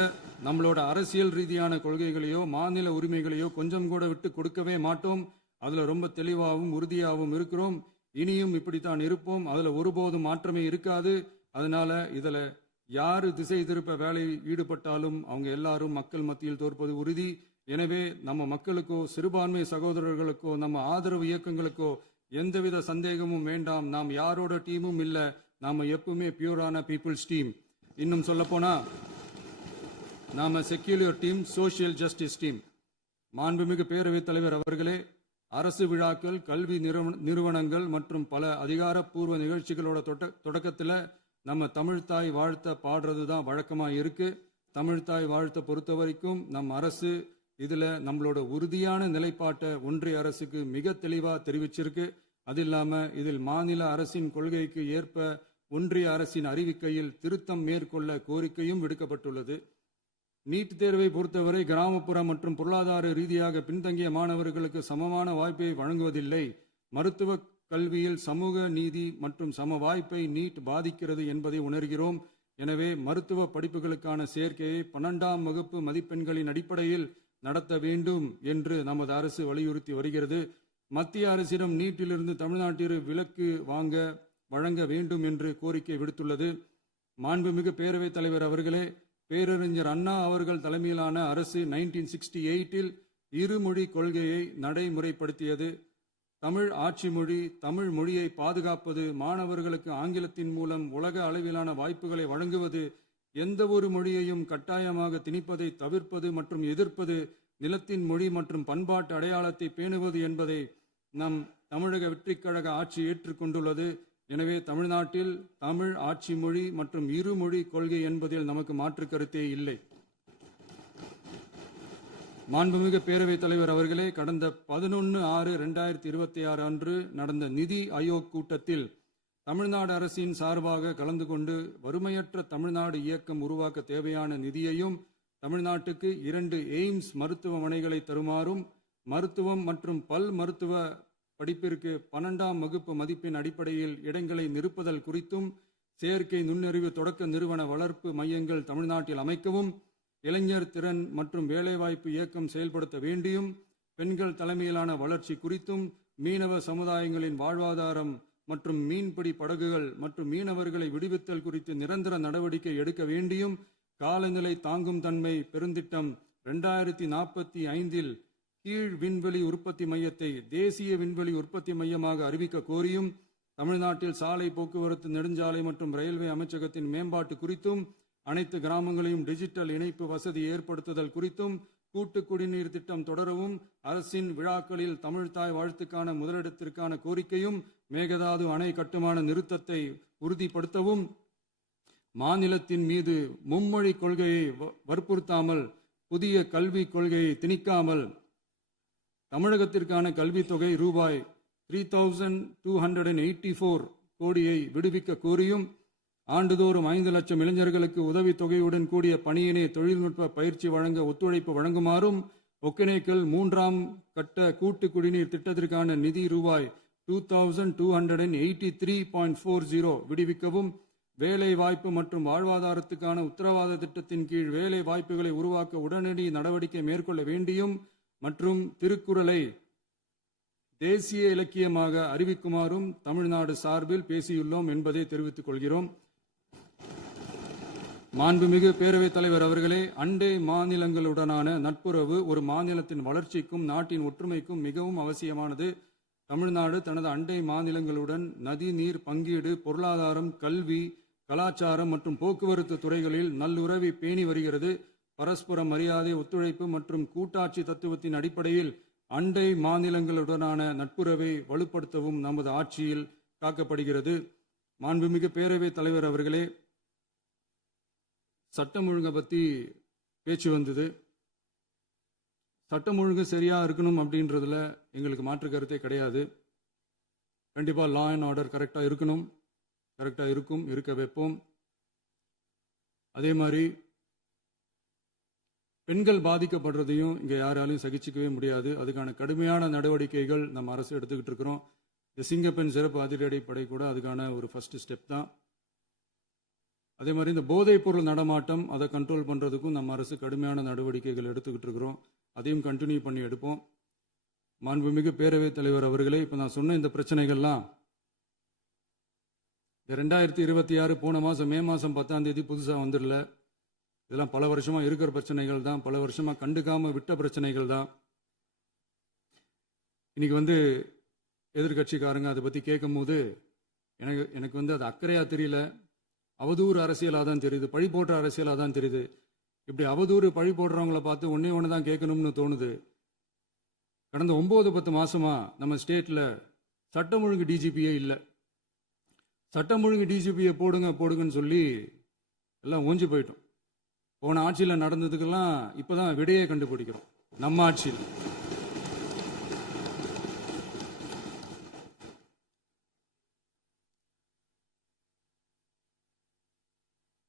நம்மளோட அரசியல் ரீதியான கொள்கைகளையோ மாநில உரிமைகளையோ கொஞ்சம் கூட விட்டு கொடுக்கவே மாட்டோம். அதுல ரொம்ப தெளிவாகவும் உறுதியாகவும் இருக்கிறோம். இனியும் இப்படித்தான் இருப்போம். அதுல ஒருபோதும் மாற்றமே இருக்காது. அதனால இதுல யாரு திசை திருப்ப வேலையில் ஈடுபட்டாலும் அவங்க எல்லாரும் மக்கள் மத்தியில் தோற்பது உறுதி. எனவே நம்ம மக்களுக்கோ சிறுபான்மை சகோதரர்களுக்கோ நம்ம ஆதரவு இயக்கங்களுக்கோ எந்தவித சந்தேகமும் வேண்டாம். நாம் யாரோட டீமும் இல்ல. நாம எப்பவுமே பியூரான பீப்புள்ஸ் டீம். இன்னும் சொல்ல போனா நாம secular team, social justice team. மாண்புமிகு பேரவைத் தலைவர் அவர்களே, அரசு விழாக்கள், கல்வி நிறுவனங்கள் மற்றும் பல அதிகாரப்பூர்வ நிகழ்ச்சிகளோட தொடக்கத்தில் நம்ம தமிழ்தாய் வாழ்த்த பாடுறது தான் வழக்கமா இருக்கு. தமிழ்தாய் வாழ்த்த பொறுத்த வரைக்கும் நம் அரசு இதுல நம்மளோட உறுதியான நிலைப்பாட்டை ஒன்றிய அரசுக்கு மிக தெளிவா தெரிவிச்சிருக்கு. அது இல்லாம இதில் மாநில அரசின் கொள்கைக்கு ஏற்ப ஒன்றிய அரசின் அறிவிக்கையில் திருத்தம் மேற்கொள்ள கோரிக்கையும் விடுக்கப்பட்டுள்ளது. நீட் தேர்வை பொறுத்தவரை கிராமப்புற மற்றும் பொருளாதார ரீதியாக பின்தங்கிய மாணவர்களுக்கு சமமான வாய்ப்பை வழங்குவதில்லை. மருத்துவ கல்வியில் சமூக நீதி மற்றும் சம வாய்ப்பை நீட் பாதிக்கிறது என்பதை உணர்கிறோம். எனவே மருத்துவ படிப்புகளுக்கான சேர்க்கையை 12ஆம் வகுப்பு மதிப்பெண்களின் அடிப்படையில் நடத்த வேண்டும் என்று நமது அரசு வலியுறுத்தி வருகிறது. மத்திய அரசிடம் நீட்டிலிருந்து தமிழ்நாட்டிற்கு விலக்கு வழங்க வேண்டும் என்று கோரிக்கை விடுத்துள்ளது. மாண்புமிகு பேரவைத் தலைவர் அவர்களே, பேரறிஞர் அண்ணா அவர்கள் தலைமையிலான அரசு 1968இல் இருமொழி கொள்கையை நடைமுறைப்படுத்தியது. தமிழ் ஆட்சி மொழி, தமிழ் மொழியை பாதுகாப்பது, மாணவர்களுக்கு ஆங்கிலத்தின் மூலம் உலக அளவிலான வாய்ப்புகளை வழங்குவது, எந்த ஒரு மொழியையும் கட்டாயமாக திணிப்பதை தவிர்ப்பது மற்றும் எதிர்ப்பது, நிலத்தின் மொழி மற்றும் பண்பாட்டு அடையாளத்தை பேணுவது என்பதை நம் தமிழக வெற்றிக் கழக ஆட்சி ஏற்றுக்கொண்டுள்ளது. எனவே தமிழ்நாட்டில் தமிழ் ஆட்சி மொழி மற்றும் இருமொழி கொள்கை என்பதில் நமக்கு மாற்று கருத்தே இல்லை. மாண்புமிகு பேரவைத் தலைவர் அவர்களே, கடந்த 11/6/2026 அன்று நடந்த நிதி ஆயோக் கூட்டத்தில் தமிழ்நாடு அரசின் சார்பாக கலந்து கொண்டு வறுமையற்ற தமிழ்நாடு இயக்கம் உருவாக்க தேவையான நிதியையும், தமிழ்நாட்டுக்கு 2 எய்ம்ஸ் மருத்துவமனைகளை தருமாறும், மருத்துவம் மற்றும் பல் மருத்துவ படிப்பிற்கு 12ஆம் வகுப்பு மதிப்பெண் அடிப்படையில் இடங்களை நிரப்புதல் குறித்தும், செயற்கை நுண்ணறிவு தொடக்க நிறுவன வளர்ப்பு மையங்கள் தமிழ்நாட்டில் அமைக்கவும், இளைஞர் திறன் மற்றும் வேலைவாய்ப்பு இயக்கம் செயல்படுத்த வேண்டியும், பெண்கள் தலைமையிலான வளர்ச்சி குறித்தும், மீனவ சமுதாயங்களின் வாழ்வாதாரம் மற்றும் மீன்பிடி படகுகள் மற்றும் மீனவர்களை விடுவித்தல் குறித்து நிரந்தர நடவடிக்கை எடுக்க வேண்டியும், காலநிலை தாங்கும் தன்மை பெருந்திட்டம் 2045இல் கீழ் விண்வெளி உற்பத்தி மையத்தை தேசிய விண்வெளி உற்பத்தி மையமாக அறிவிக்க கோரியும், தமிழ்நாட்டில் சாலை போக்குவரத்து, நெடுஞ்சாலை மற்றும் ரயில்வே அமைச்சகத்தின் மேம்பாட்டு குறித்தும், அனைத்து கிராமங்களையும் டிஜிட்டல் இணைப்பு வசதி ஏற்படுத்துதல் குறித்தும், கூட்டு குடிநீர் திட்டம் தொடரவும், அரசின் விழாக்களில் தமிழ்தாய் வாழ்த்துக்கான முதலிடத்திற்கான கோரிக்கையும், மேகதாது அணை கட்டுமான நிறுத்தத்தை உறுதிப்படுத்தவும், மாநிலத்தின் மீது மும்மொழி கொள்கையை வற்புறுத்தாமல் புதிய கல்விக் கொள்கையை திணிக்காமல் தமிழகத்திற்கான கல்வித் தொகை ரூபாய் 3284 கோடியை விடுவிக்க கோரியும், ஆண்டுதோறும் 5 லட்சம் இளைஞர்களுக்கு உதவித் தொகையுடன் கூடிய பணியினை தொழில்நுட்ப பயிற்சி வழங்க ஒத்துழைப்பு வழங்குமாறும், ஒகேனக்கல் 3ஆம் கட்ட கூட்டு குடிநீர் திட்டத்திற்கான நிதி ரூபாய் 2283.40 விடுவிக்கவும், வேலை வாய்ப்பு மற்றும் வாழ்வாதாரத்துக்கான உத்தரவாத திட்டத்தின் கீழ் வேலை வாய்ப்புகளை உருவாக்க உடனடி நடவடிக்கை மேற்கொள்ள வேண்டியும் மற்றும் திருக்குறளை தேசிய இலக்கியமாக அறிவிக்குமாறும் தமிழ்நாடு சார்பில் பேசியுள்ளோம் என்பதை தெரிவித்துக் கொள்கிறோம். மாண்புமிகு பேரவைத் தலைவர் அவர்களே, அண்டை மாநிலங்களுடனான நட்புறவு ஒரு மாநிலத்தின் வளர்ச்சிக்கும் நாட்டின் ஒற்றுமைக்கும் மிகவும் அவசியமானது. தமிழ்நாடு தனது அண்டை மாநிலங்களுடன் நதி நீர் பங்கீடு, பொருளாதாரம், கல்வி, கலாச்சாரம் மற்றும் போக்குவரத்து துறைகளில் நல்லுறவை பேணி வருகிறது. பரஸ்பர மரியாதை, ஒத்துழைப்பு மற்றும் கூட்டாட்சி தத்துவத்தின் அடிப்படையில் அண்டை மாநிலங்களுடனான நட்புறவை வலுப்படுத்தவும் நமது ஆட்சியில் காக்கப்படுகிறது. மாண்புமிகு பேரவைத் தலைவர் அவர்களே, சட்டம் ஒழுங்கை பற்றி பேச்சு வந்தது. சட்டம் ஒழுங்கு சரியா இருக்கணும் அப்படின்றதுல எங்களுக்கு மாற்று கருத்தே கிடையாது. கண்டிப்பா லா அண்ட் ஆர்டர் கரெக்டா இருக்கணும், கரெக்டா இருக்கும், இருக்க வைப்போம். அதே மாதிரி பெண்கள் பாதிக்கப்படுறதையும் இங்க யாராலையும் சகிச்சுக்கவே முடியாது. அதுக்கான கடுமையான நடவடிக்கைகள் நம்ம அரசு எடுத்துக்கிட்டு இருக்கிறோம். இந்த சிங்கப்பெண் சிறப்பு அதிரடி படை கூட அதுக்கான ஒரு ஃபர்ஸ்ட் ஸ்டெப் தான். அதே மாதிரி இந்த போதைப் பொருள் நடமாட்டம், அதை கண்ட்ரோல் பண்றதுக்கும் நம்ம அரசு கடுமையான நடவடிக்கைகள் எடுத்துக்கிட்டு இருக்கிறோம். அதையும் கண்டினியூ பண்ணி எடுப்போம். மாண்புமிகு பேரவைத் தலைவர் அவர்களே, இப்போ நான் சொன்ன இந்த பிரச்சனைகள்லாம் 2026 போன மாதம் மே மாதம் 10ஆம் தேதி புதுசாக வந்துடல. இதெல்லாம் பல வருஷமா இருக்கிற பிரச்சனைகள் தான், பல வருஷமா கண்டுக்காம விட்ட பிரச்சனைகள் தான். இன்னைக்கு எதிர்கட்சிக்காரங்க அதை பற்றி கேட்கும் போது எனக்கு அது அக்கறையா தெரியல, அவதூறு அரசியலாக தான் தெரியுது, பழி போடுற அரசியலாக தான் தெரியுது. இப்படி அவதூறு பழி போடுறவங்களை பார்த்து ஒன்னே ஒன்று தான் கேட்கணும்னு தோணுது. கடந்த 9-10 மாசமா நம்ம ஸ்டேட்ல சட்டம் ஒழுங்கு டிஜிபியே இல்லை. சட்டம் ஒழுங்கு டிஜிபியை போடுங்கன்னு சொல்லி எல்லாம் ஓஞ்சி போயிட்டோம். போன ஆட்சியில் நடந்ததுக்கெல்லாம் இப்பதான் விடையே கண்டுபிடிக்கிறோம் நம்ம ஆட்சியில்.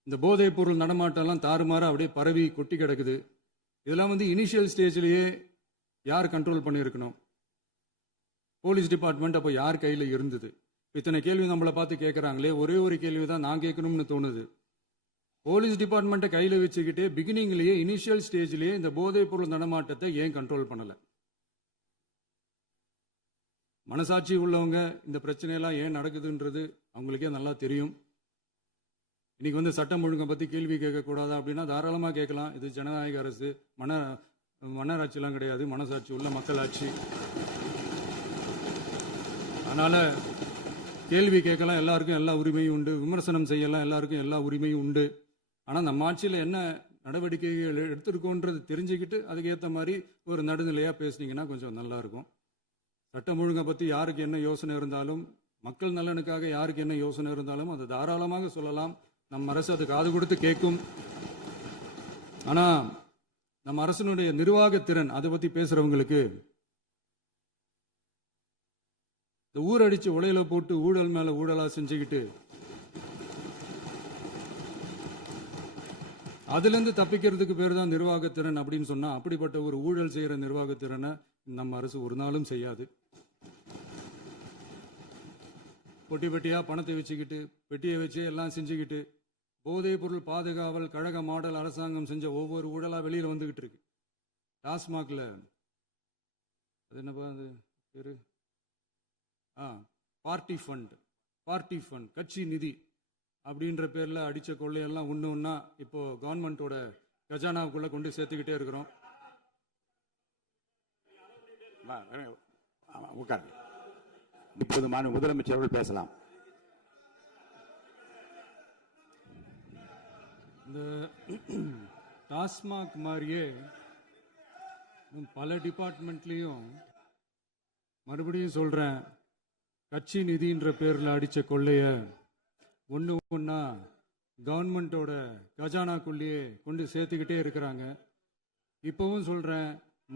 இந்த போதைப் பொருள் நடமாட்டம்லாம் தாறுமாற அப்படியே பரவி கொட்டி கிடக்குது. இதெல்லாம் இனிஷியல் ஸ்டேஜ்லயே யார் கண்ட்ரோல் பண்ணியிருக்கணும்? போலீஸ் டிபார்ட்மெண்ட் அப்போ யார் கையில் இருந்தது? இத்தனை கேள்வி நம்மளை பார்த்து கேட்குறாங்களே, ஒரே ஒரு கேள்வி தான் நான் கேட்கணும்னு தோணுது. போலீஸ் டிபார்ட்மெண்ட்டை கையில் வச்சுக்கிட்டே பிகினிங்லேயே இனிஷியல் ஸ்டேஜ்லேயே இந்த போதைப் பொருள் நடமாட்டத்தை ஏன் கண்ட்ரோல் பண்ணலை? மனசாட்சி உள்ளவங்க இந்த பிரச்சனையெல்லாம் ஏன் நடக்குதுன்றது அவங்களுக்கே நல்லா தெரியும். இன்னைக்கு வந்து சட்டம் ஒழுங்கை பத்தி கேள்வி கேட்கக்கூடாதா அப்படின்னா தாராளமா கேட்கலாம். இது ஜனநாயக அரசு, மன்னராட்சிலாம் கிடையாது, மனசாட்சி உள்ள மக்களாட்சி. அதனால கேள்வி கேட்கலாம், எல்லாருக்கும் எல்லா உரிமையும் உண்டு. விமர்சனம் செய்யலாம், எல்லாருக்கும் எல்லா உரிமையும் உண்டு. ஆனா நம்ம ஆட்சியில் என்ன நடவடிக்கைகள் எடுத்திருக்கோன்றது தெரிஞ்சுக்கிட்டு அதுக்கேற்ற மாதிரி ஒரு நடுநிலையா பேசுனீங்கன்னா கொஞ்சம் நல்லா இருக்கும். சட்டம் ஒழுங்கை பத்தி யாருக்கு என்ன யோசனை இருந்தாலும், மக்கள் நலனுக்காக யாருக்கு என்ன யோசனை இருந்தாலும் அதை தாராளமாக சொல்லலாம். நம்ம அரசு அது காது கொடுத்து கேட்கும். ஆனா நம்ம அரசனுடைய நிர்வாகத்திறன் அதை பத்தி பேசுறவங்களுக்கு இந்த ஊரடிச்சு உலையில போட்டு ஊழல் மேல ஊழலா செஞ்சுக்கிட்டு அதுல இருந்து தப்பிக்கிறதுக்கு பேர் தான் நிர்வாகத்திறன் அப்படின்னு சொன்னா, அப்படிப்பட்ட ஒரு ஊழல் செய்யற நிர்வாகத்திறனை நம்ம அரசு ஒரு நாளும் செய்யாது. பொட்டி பெட்டியா பணத்தை வச்சுக்கிட்டு, பெட்டியை வச்சு எல்லாம் செஞ்சுக்கிட்டு, போதைப் பொருள் பாதுகாவல் கழக மாடல் அரசாங்கம் செஞ்ச ஒவ்வொரு ஊழலா வெளியில வந்துகிட்டு இருக்கு. டாஸ்மாக்ல அது என்னப்பா அது பேரு, பார்ட்டி ஃபண்ட், கட்சி நிதி அப்படின்ற பேர்ல அடிச்ச கொள்ளையெல்லாம் ஒண்ணா இப்போ கவர்மெண்டோட கஜானாவுக்குள்ள கொண்டு சேர்த்துக்கிட்டே இருக்கிறோம். உட்கார். இப்போது மாண்பு முதலமைச்சர் அவர்கள் பேசலாம். இந்த டாஸ்மாக் மாதிரியே பல டிபார்ட்மெண்ட்லயும், மறுபடியும் சொல்றேன், கட்சி நிதின்ற பேர்ல அடிச்ச கொள்ளைய ஒன்னா கவர்மெண்டோட கஜானாக்குள்ளேயே கொண்டு சேர்த்துக்கிட்டே இருக்கிறாங்க. இப்பவும் சொல்றேன்,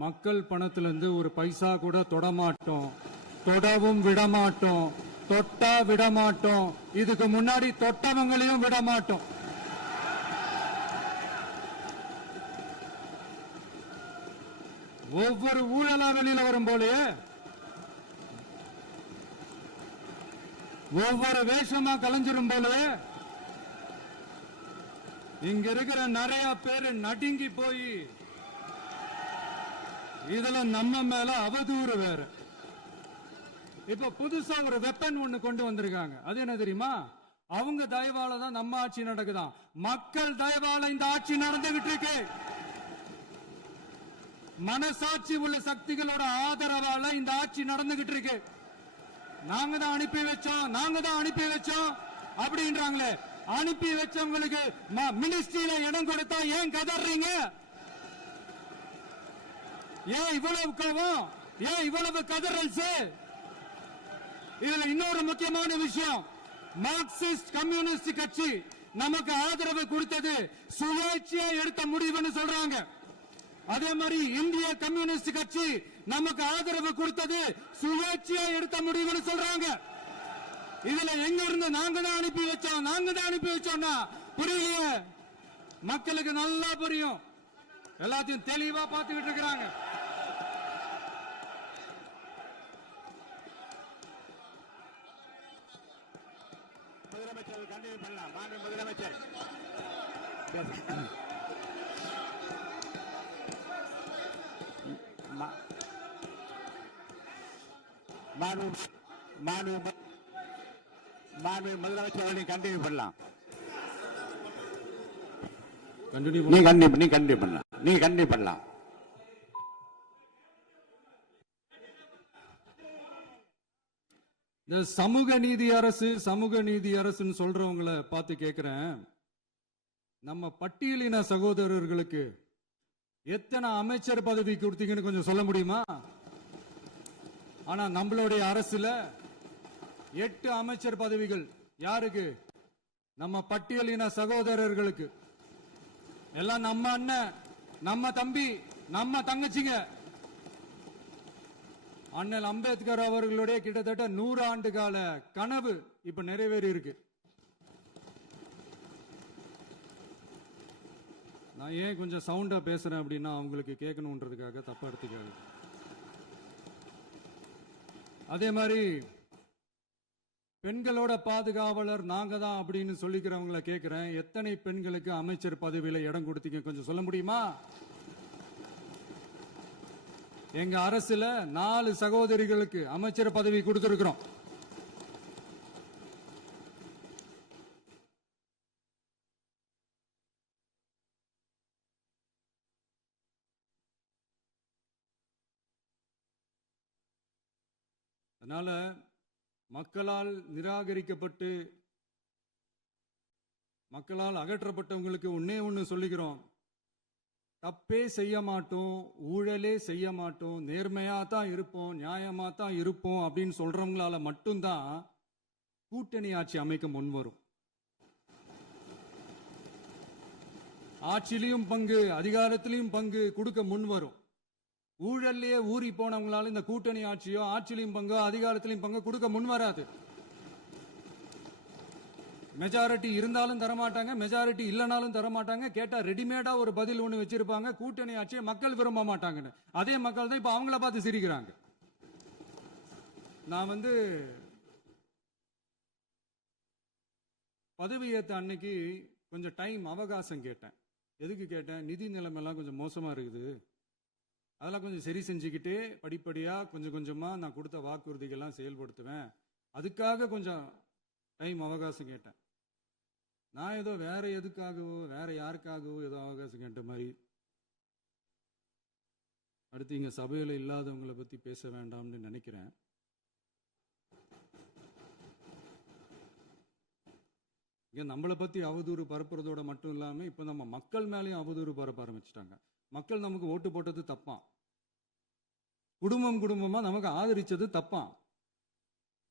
மக்கள் பணத்துல இருந்து ஒரு பைசா கூட தொடமாட்டோம், தொடவும் விடமாட்டோம், தொட்டா விடமாட்டோம், இதுக்கு முன்னாடி தொட்டவங்களையும் விடமாட்டோம். ஒவ்வொரு ஊழலா வெளியில வரும் போலயே, ஒவ்வொரு வேஷமா கலைஞ்சிரும் போலயே இங்க இருக்கிற நிறைய பேரு நடுங்கி போய் இதுல நம்ம மேல அவதூறு வேற. இப்ப புதுசா ஒரு வெப்பன் ஒண்ணு கொண்டு வந்திருக்காங்க. அது என்ன தெரியுமா? அவங்க தயவால தான் நம்ம ஆட்சி நடக்குதாம். மக்கள் தயவால இந்த ஆட்சி நடந்துகிட்டு இருக்கு. மனசாட்சி உள்ள சக்திகளோட ஆதரவால இந்த ஆட்சி நடந்துகிட்டு இருக்கு. நாங்க தான் அனுப்பி வச்சோம் அப்படின்றாங்களே. அனுப்பி வச்சவங்களுக்கு மினிஸ்ட்ரியில இடம் கொடுத்தா ஏன் கதறீங்க? ஏன் இவ்வளவு கோவம்? ஏன் இவ்வளவு கதறல்ஸ்? இதுல இன்னொரு முக்கியமான விஷயம், மார்க்சிஸ்ட் கம்யூனிஸ்ட் கட்சி நமக்கு ஆதரவு கொடுத்தது சுயேட்சையா எடுத்த முடிவுன்னு சொல்றாங்க. அதே மாதிரி இந்திய கம்யூனிஸ்ட் கட்சி நமக்கு ஆதரவு கொடுத்தது சுயேட்சையா எடுத்த முடிவுன்னு சொல்றாங்க. இதுல எங்க இருந்து நாங்க தான் அனுப்பி வச்சோம்னா புரியலையே. மக்களுக்கு நல்லா புரியும், எல்லாத்தையும் தெளிவா பார்த்துக்கிட்டு இருக்கிறாங்க. முதலமைச்சர் கண்டினியூ பண்ணலாம். மாண்பு முதலமைச்சர் முதலமைச்சர் கண்டினியூ பண்ணலாம். நீங்க கண்டினியூ பண்ணலாம். இந்த சமூக நீதி அரசுன்னு சொல்றவங்களை பார்த்து கேட்கிறேன், நம்ம பட்டியலின சகோதரர்களுக்கு எத்தனை அமைச்சர் பதவி கொடுத்தீங்கன்னு கொஞ்சம் சொல்ல முடியுமா? ஆனா நம்மளுடைய அரசுல 8 அமைச்சர் பதவிகள் யாருக்கு? நம்ம பட்டியலின சகோதரர்களுக்கு. எல்லாம் நம்ம அண்ணன், நம்ம தம்பி, நம்ம தங்கச்சிங்க. அண்ணல் அம்பேத்கர் அவர்களுடைய கிட்டத்தட்ட 100 ஆண்டு கால கனவு இப்ப நிறைவேறி இருக்கு. நான் ஏன் கொஞ்சம் சவுண்டா பேசுறேன் அப்படின்னா அவங்களுக்கு கேட்கணுன்றதுக்காக, தப்பா எடுத்துக்காது. அதே மாதிரி பெண்களோட பாதுகாவலர் நாங்க தான் அப்படின்னு சொல்லிக்கிறவங்களை கேட்கிறேன், எத்தனை பெண்களுக்கு அமைச்சர் பதவியில இடம் கொடுத்தீங்க கொஞ்சம் சொல்ல முடியுமா? எங்க அரசுல 4 சகோதரிகளுக்கு அமைச்சர் பதவி கொடுத்திருக்கிறோம். அதனால மக்களால் நிராகரிக்கப்பட்டு மக்களால் அகற்றப்பட்டவங்களுக்கு ஒன்னே ஒன்று சொல்லிக்கிறோம், தப்பே செய்ய மாட்டோம், ஊழலே செய்ய மாட்டோம், நேர்மையா தான் இருப்போம், நியாயமா தான் இருப்போம் அப்படின்னு சொல்றவங்களால மட்டும்தான் கூட்டணி ஆட்சி அமைக்க முன்வரும். ஆட்சியிலையும் பங்கு, அதிகாரத்திலையும் பங்கு கொடுக்க முன்வரும். ஊழல்லையே ஊறி போனவங்களால இந்த கூட்டணி ஆட்சியோ, ஆட்சியிலையும் பங்கோ, அதிகாரத்திலையும் பங்கு கொடுக்க முன்வராது. மெஜாரிட்டி இருந்தாலும் தரமாட்டாங்க, மெஜாரிட்டி இல்லைனாலும் தரமாட்டாங்க. கேட்டா ரெடிமேடா ஒரு பதில் ஒண்ணு வச்சிருப்பாங்க, கூட்டணி ஆட்சியை மக்கள் விரும்ப மாட்டாங்கன்னு. அதே மக்கள் தான் இப்ப அவங்கள பார்த்து சிரிக்கிறாங்க. நான் பதவியேற்ற அன்னைக்கு கொஞ்சம் டைம் அவகாசம் கேட்டேன். எதுக்கு கேட்டேன்? நிதி நிலைமைலாம் கொஞ்சம் மோசமா இருக்குது, அதெல்லாம் கொஞ்சம் சரி செஞ்சுக்கிட்டே படிப்படியா கொஞ்சம் கொஞ்சமா நான் கொடுத்த வாக்குறுதிகள்லாம் செயல்படுத்துவேன், அதுக்காக கொஞ்சம் டைம் அவகாசம் கேட்டேன். நான் ஏதோ வேற எதுக்காகவோ வேற யாருக்காகவோ ஏதோ அவகாசம் கேட்ட மாதிரி. அடுத்து இங்க சபையில இல்லாதவங்களை பத்தி பேச வேண்டாம்னு நினைக்கிறேன். இங்க நம்மளை பத்தி அவதூறு பரப்புறதோட மட்டும் இல்லாம இப்ப நம்ம மக்கள் மேலேயும் அவதூறு பரப்ப ஆரம்பிச்சிட்டாங்க. மக்கள் நமக்கு ஓட்டு போட்டது தப்பான், குடும்பம் குடும்பமா நமக்கு ஆதரிச்சது தப்பான்.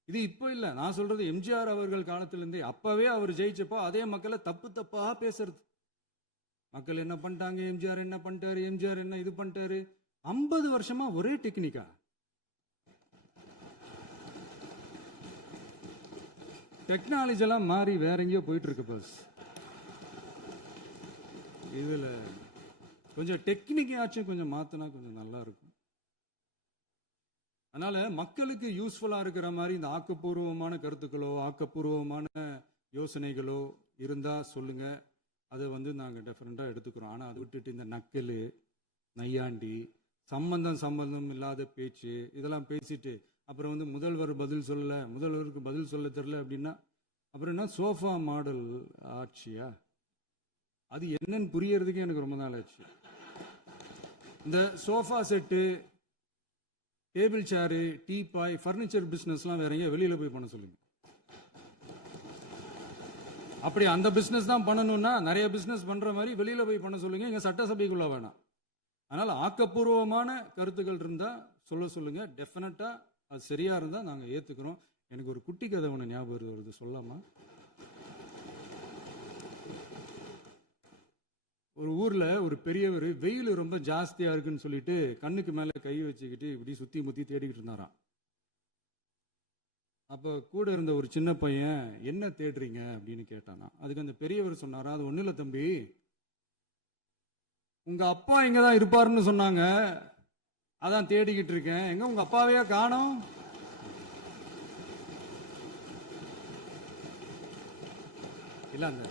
இது இப்ப இல்ல, நான் சொல்றது எம்ஜிஆர் அவர்கள் காலத்திலிருந்தே. அப்பவே அவர் ஜெயிச்சப்போ அதே மக்களை தப்பு தப்பா பேசுறது. மக்கள் என்ன பண்ணிட்டாங்க, எம்ஜிஆர் என்ன பண்ணிட்டாரு, எம்ஜிஆர் என்ன இது பண்ணிட்டாரு. 50 வருஷமா ஒரே டெக்னிக்கா. டெக்னாலஜி எல்லாம் மாறி வேற எங்கேயோ போயிட்டு இருக்கு பஸ். இதுல கொஞ்சம் டெக்னிக்காச்சும் கொஞ்சம் மாத்தினா கொஞ்சம் நல்லா இருக்கும். அதனால மக்களுக்கு யூஸ்ஃபுல்லா இருக்கிற மாதிரி இந்த ஆக்கப்பூர்வமான கருத்துக்களோ ஆக்கப்பூர்வமான யோசனைகளோ இருந்தா சொல்லுங்க, அதை நாங்க டெஃபரெண்டா எடுத்துக்கிறோம். ஆனா அதை விட்டுட்டு இந்த நக்கல், நையாண்டி, சம்பந்தம் இல்லாத பேச்சு இதெல்லாம் பேசிட்டு அப்புறம் முதல்வர் பதில் சொல்லல, முதல்வருக்கு பதில் சொல்ல தெரியல அப்படின்னா அப்புறம் என்ன சோஃபா மாடல் ஆட்சியா? அது என்னன்னு புரியறதுக்கு எனக்கு ரொம்ப நாள் ஆச்சு. இந்த sofa set, table chair, teapoy, furniture பிசினஸ்லாம் வேற எங்கேயா வெளியில போய் பண்ண சொல்லுங்க. அப்படி அந்த பிசினஸ் தான் பண்ணணும்னா நிறைய பிசினஸ் பண்ற மாதிரி வெளியில போய் பண்ண சொல்லுங்க, இங்க சட்டசபைக்குள்ள வேணாம். அதனால ஆக்கப்பூர்வமான கருத்துக்கள் இருந்தா சொல்லுங்க, டெஃபினட்டா அது சரியா இருந்தா நாங்க ஏத்துக்கிறோம். எனக்கு ஒரு குட்டி கதை ஒன்று ஞாபகம் வருது, சொல்லாமா? ஒரு ஊர்ல ஒரு பெரியவர் வெயில் ரொம்ப ஜாஸ்தியா இருக்குன்னு சொல்லிட்டு கண்ணுக்கு மேல கை வச்சுக்கிட்டு இப்படி சுத்தி முத்தி தேடிக்கிட்டு இருந்தாராம். அப்ப கூட இருந்த ஒரு சின்ன பையன் என்ன தேடுறீங்க அப்படின்னு கேட்டானா. அதுக்கு அந்த பெரியவர் சொன்னாரா, அது ஒண்ணு இல்ல தம்பி, உங்க அப்பா இங்கதான் இருப்பாருன்னு சொன்னாங்க, அதான் தேடிக்கிட்டு இருக்கேன். எங்க உங்க அப்பாவையா காணோம்? இல்ல அந்த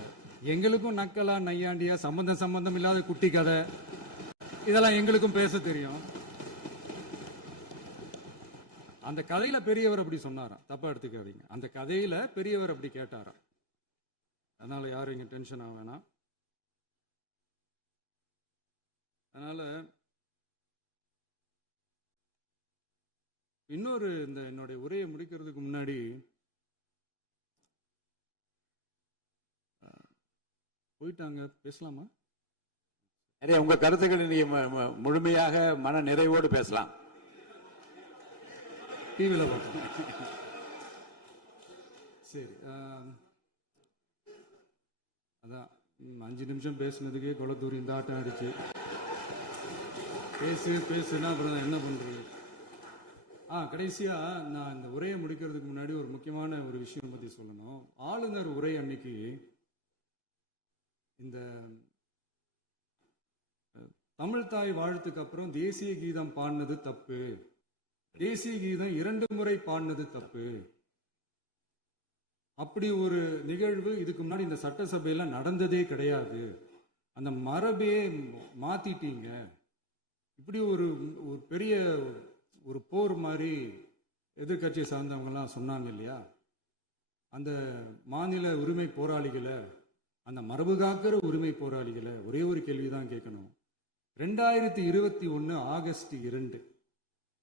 எங்களுக்கும் நக்கலா நையாண்டியா சம்பந்தம் இல்லாத குட்டி கதை இதெல்லாம் எங்களுக்கும் பேச தெரியும். அந்த கதையில பெரியவர் அப்படி சொன்னாராம், தப்பா எடுத்துக்காதீங்க. அந்த கதையில பெரியவர் அப்படி கேட்டாராம். அதனால யாரும் இங்க டென்ஷன் ஆக வேணாம். அதனால இன்னொரு இந்த என்னுடைய உரையை முடிக்கிறதுக்கு முன்னாடி போயிட்டாங்க, பேசலாமா? நிறைய உங்க கருத்துக்களை நீங்க முழுமையாக மன நிறைவோடு பேசலாம். டிவியில் பார்த்தோம். சரி, அதான் 5 நிமிஷம் பேசுனதுக்கே கொளத்தூரி இந்த ஆட்டம் அடிச்சு பேசுனா அப்புறம் என்ன பண்றது? கடைசியா நான் இந்த உரையை முடிக்கிறதுக்கு முன்னாடி ஒரு முக்கியமான ஒரு விஷயம் பத்தி சொல்லணும். ஆளுநர் உரை அன்னைக்கு இந்த தமிழ் தாய் வாழ்த்துக்கு அப்புறம் தேசிய கீதம் பாடினது தப்பு, தேசிய கீதம் 2 முறை பாடினது தப்பு, அப்படி ஒரு நிகழ்வு இதுக்கு முன்னாடி இந்த சட்டசபையில நடந்ததே கிடையாது, அந்த மரபே மாத்திட்டீங்க, இப்படி ஒரு பெரிய ஒரு போர் மாதிரி எதிர்கட்சியை சார்ந்தவங்கலாம் சொன்னாங்க இல்லையா? அந்த மாநில உரிமை போராளிகளை, அந்த மரபு காக்கிற உரிமை போராளிகளை ஒரே ஒரு கேள்விதான் கேட்கணும். 2021 ஆகஸ்ட் 2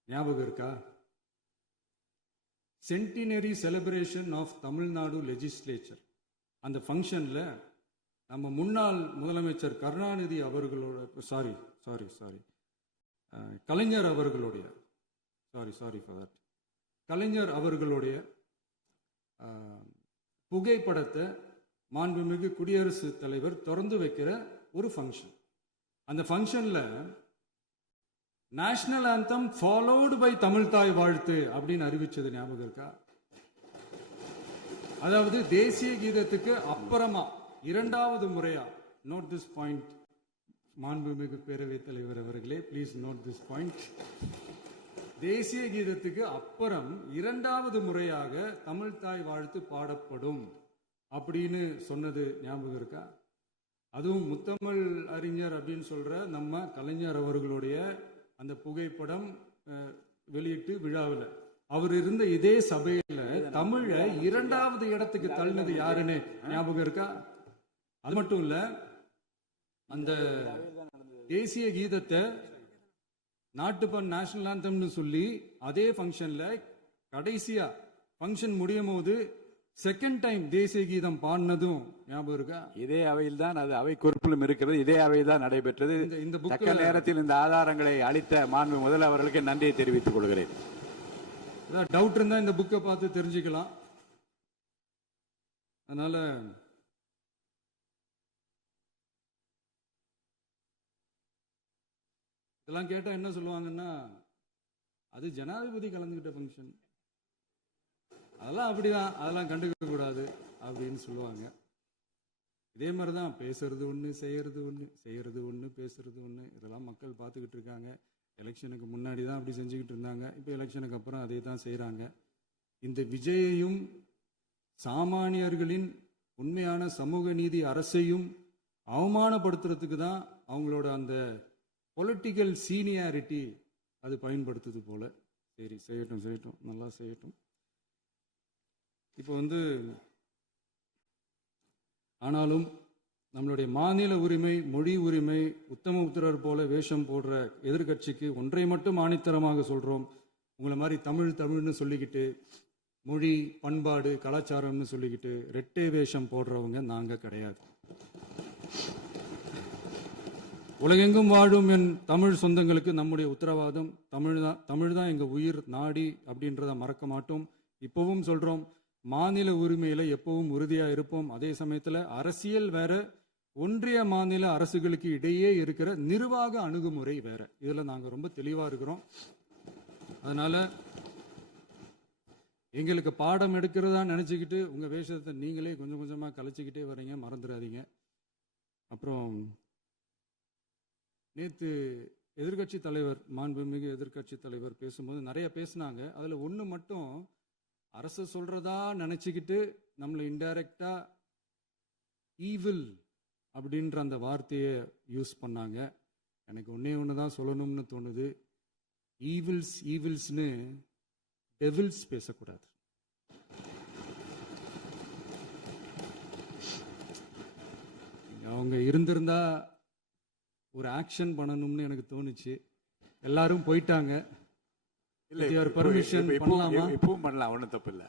ஞாபகம் இருக்கா? Centenary celebration of Tamil Nadu legislature. அந்த ஃபங்க்ஷனில் நம்ம முன்னாள் முதலமைச்சர் கருணாநிதி அவர்களோட கலைஞர் அவர்களுடைய கலைஞர் அவர்களுடைய புகைப்படத்தை மாண்புமிகு குடியரசுத் தலைவர் திறந்து வைக்கிற ஒரு ஃபங்க்ஷன். அந்த ஃபங்க்ஷனில் national anthem followed by Tamil Thai Vazhthu அப்படின்னு அறிவிச்சது ஞாபகம் இருக்கா? அதாவது தேசிய கீதத்துக்கு அப்புறமா இரண்டாவது முறையா, நோட் திஸ் பாயிண்ட் மாண்புமிகு பேரவைத் தலைவர் அவர்களே, ப்ளீஸ் நோட் திஸ் பாயிண்ட். தேசிய கீதத்துக்கு அப்புறம் இரண்டாவது முறையாக தமிழ் தாய் வாழ்த்து பாடப்படும் அப்படின்னு சொன்னது ஞாபகம் இருக்கா? அதுவும் முத்தமிழ் அறிஞர் அப்படின்னு சொல்ற நம்ம கலைஞர் அவர்களுடைய அந்த புகைப்படம் வெளியிட்டு விழாவில் அவர் இருந்த இதே சபையில தமிழை இரண்டாவது இடத்துக்கு தள்ளினது யாருன்னு ஞாபகம் இருக்கா? அது மட்டும் இல்ல, அந்த தேசிய கீதத்தை நாட்டுப்பண் நேஷனல் ஆந்தம்னு சொல்லி அதே ஃபங்க்ஷன்ல கடைசியா ஃபங்க்ஷன் முடியும் போது செகண்ட் டைம் தேசிய கீதம் பாடினதும் ஞாபகம் இருக்கா? இதே அவையில் தான், அது அவை குறிப்பிலும் இருக்கிறது, இதே அவையில் தான் நடைபெற்றது. இந்த தக்க நேரத்தில் இந்த ஆதாரங்களை அளித்த மாண்பு முதல்வர்களுக்கு நன்றியை தெரிவித்துக் கொள்கிறேன். டவுட் இருந்தா இந்த புக்கை பார்த்து தெரிஞ்சுக்கலாம். அதனால இதெல்லாம் கேட்டா என்ன சொல்லுவாங்கன்னா, அது ஜனாதிபதி கலந்துகிட்ட ஃபங்க்ஷன், அதெல்லாம் அப்படிதான், அதெல்லாம் கண்டுக்க கூடாது அப்படின்னு சொல்லுவாங்க. இதே மாதிரிதான் பேசுறது ஒண்ணு, செய்யறது ஒண்ணு, செய்யறது ஒண்ணு, பேசுறது ஒண்ணு. இதெல்லாம் மக்கள் பார்த்துக்கிட்டு இருக்காங்க. எலெக்ஷனுக்கு முன்னாடி தான் அப்படி செஞ்சுக்கிட்டு இருந்தாங்க. இப்போ எலெக்ஷனுக்கு அப்புறம் அதே தான் செய்கிறாங்க. இந்த விஜயையும் சாமானியர்களின் உண்மையான சமூக நீதி அரசையும் அவமானப்படுத்துறதுக்கு தான் அவங்களோட அந்த பொலிட்டிக்கல் சீனியாரிட்டி அது பயன்படுத்துது போல. சரி, செய்யட்டும் செய்யட்டும், நல்லா செய்யட்டும். இப்போ ஆனாலும் நம்மளுடைய மாநில உரிமை, மொழி உரிமை, உத்தம உத்தரர் போல வேஷம் போடுற எதிர்கட்சிக்கு ஒன்றை மட்டும் ஆணித்தரமாக சொல்றோம். உங்களை மாதிரி தமிழ்னு சொல்லிக்கிட்டு, மொழி, பண்பாடு, கலாச்சாரம்னு சொல்லிக்கிட்டு ரெட்டை வேஷம் போடுறவங்க நாங்க கிடையாது. உலகெங்கும் வாழும் என் தமிழ் சொந்தங்களுக்கு நம்முடைய உத்தரவாதம் தமிழ் தான் எங்க உயிர் நாடி அப்படின்றத மறக்க மாட்டோம். இப்பவும் சொல்றோம், மாநில உரிமையில எப்பவும் உறுதியா இருப்போம். அதே சமயத்துல அரசியல் வேற, ஒன்றிய மாநில அரசுகளுக்கு இடையே இருக்கிற நிர்வாக அணுகுமுறை வேற. இதுல நாங்க ரொம்ப தெளிவா இருக்கிறோம். அதனால எங்களுக்கு பாடம் எடுக்கிறதா நினைச்சுக்கிட்டு உங்க வேஷத்தை நீங்களே கொஞ்சம் கொஞ்சமா கலைச்சிக்கிட்டே வர்றீங்க, மறந்துடாதீங்க. அப்புறம் நேத்து எதிர்கட்சி தலைவர், மாண்புமிகு எதிர்கட்சி தலைவர் பேசும்போது நிறைய பேசினாங்க. அதுல ஒண்ணு மட்டும் அரசு சொல்றதா நினைச்சுக்கிட்டு நம்மளை இன்டைரக்டா ஈவில் அப்படின்ற அந்த வார்த்தையை யூஸ் பண்ணாங்க. எனக்கு ஒண்ணு தான் சொல்லணும்னு தோணுது. ஈவில்ஸ்னு டெவில்ஸ் பேசக்கூடாது. அவங்க இருந்திருந்தா ஒரு ஆக்ஷன் பண்ணணும்னு எனக்கு தோணுச்சு. எல்லாரும் போயிட்டாங்க. பர்மிஷன் பண்ணலாமா? இப்பவும் பண்ணலாம், ஒன்றும் தப்பு இல்லை.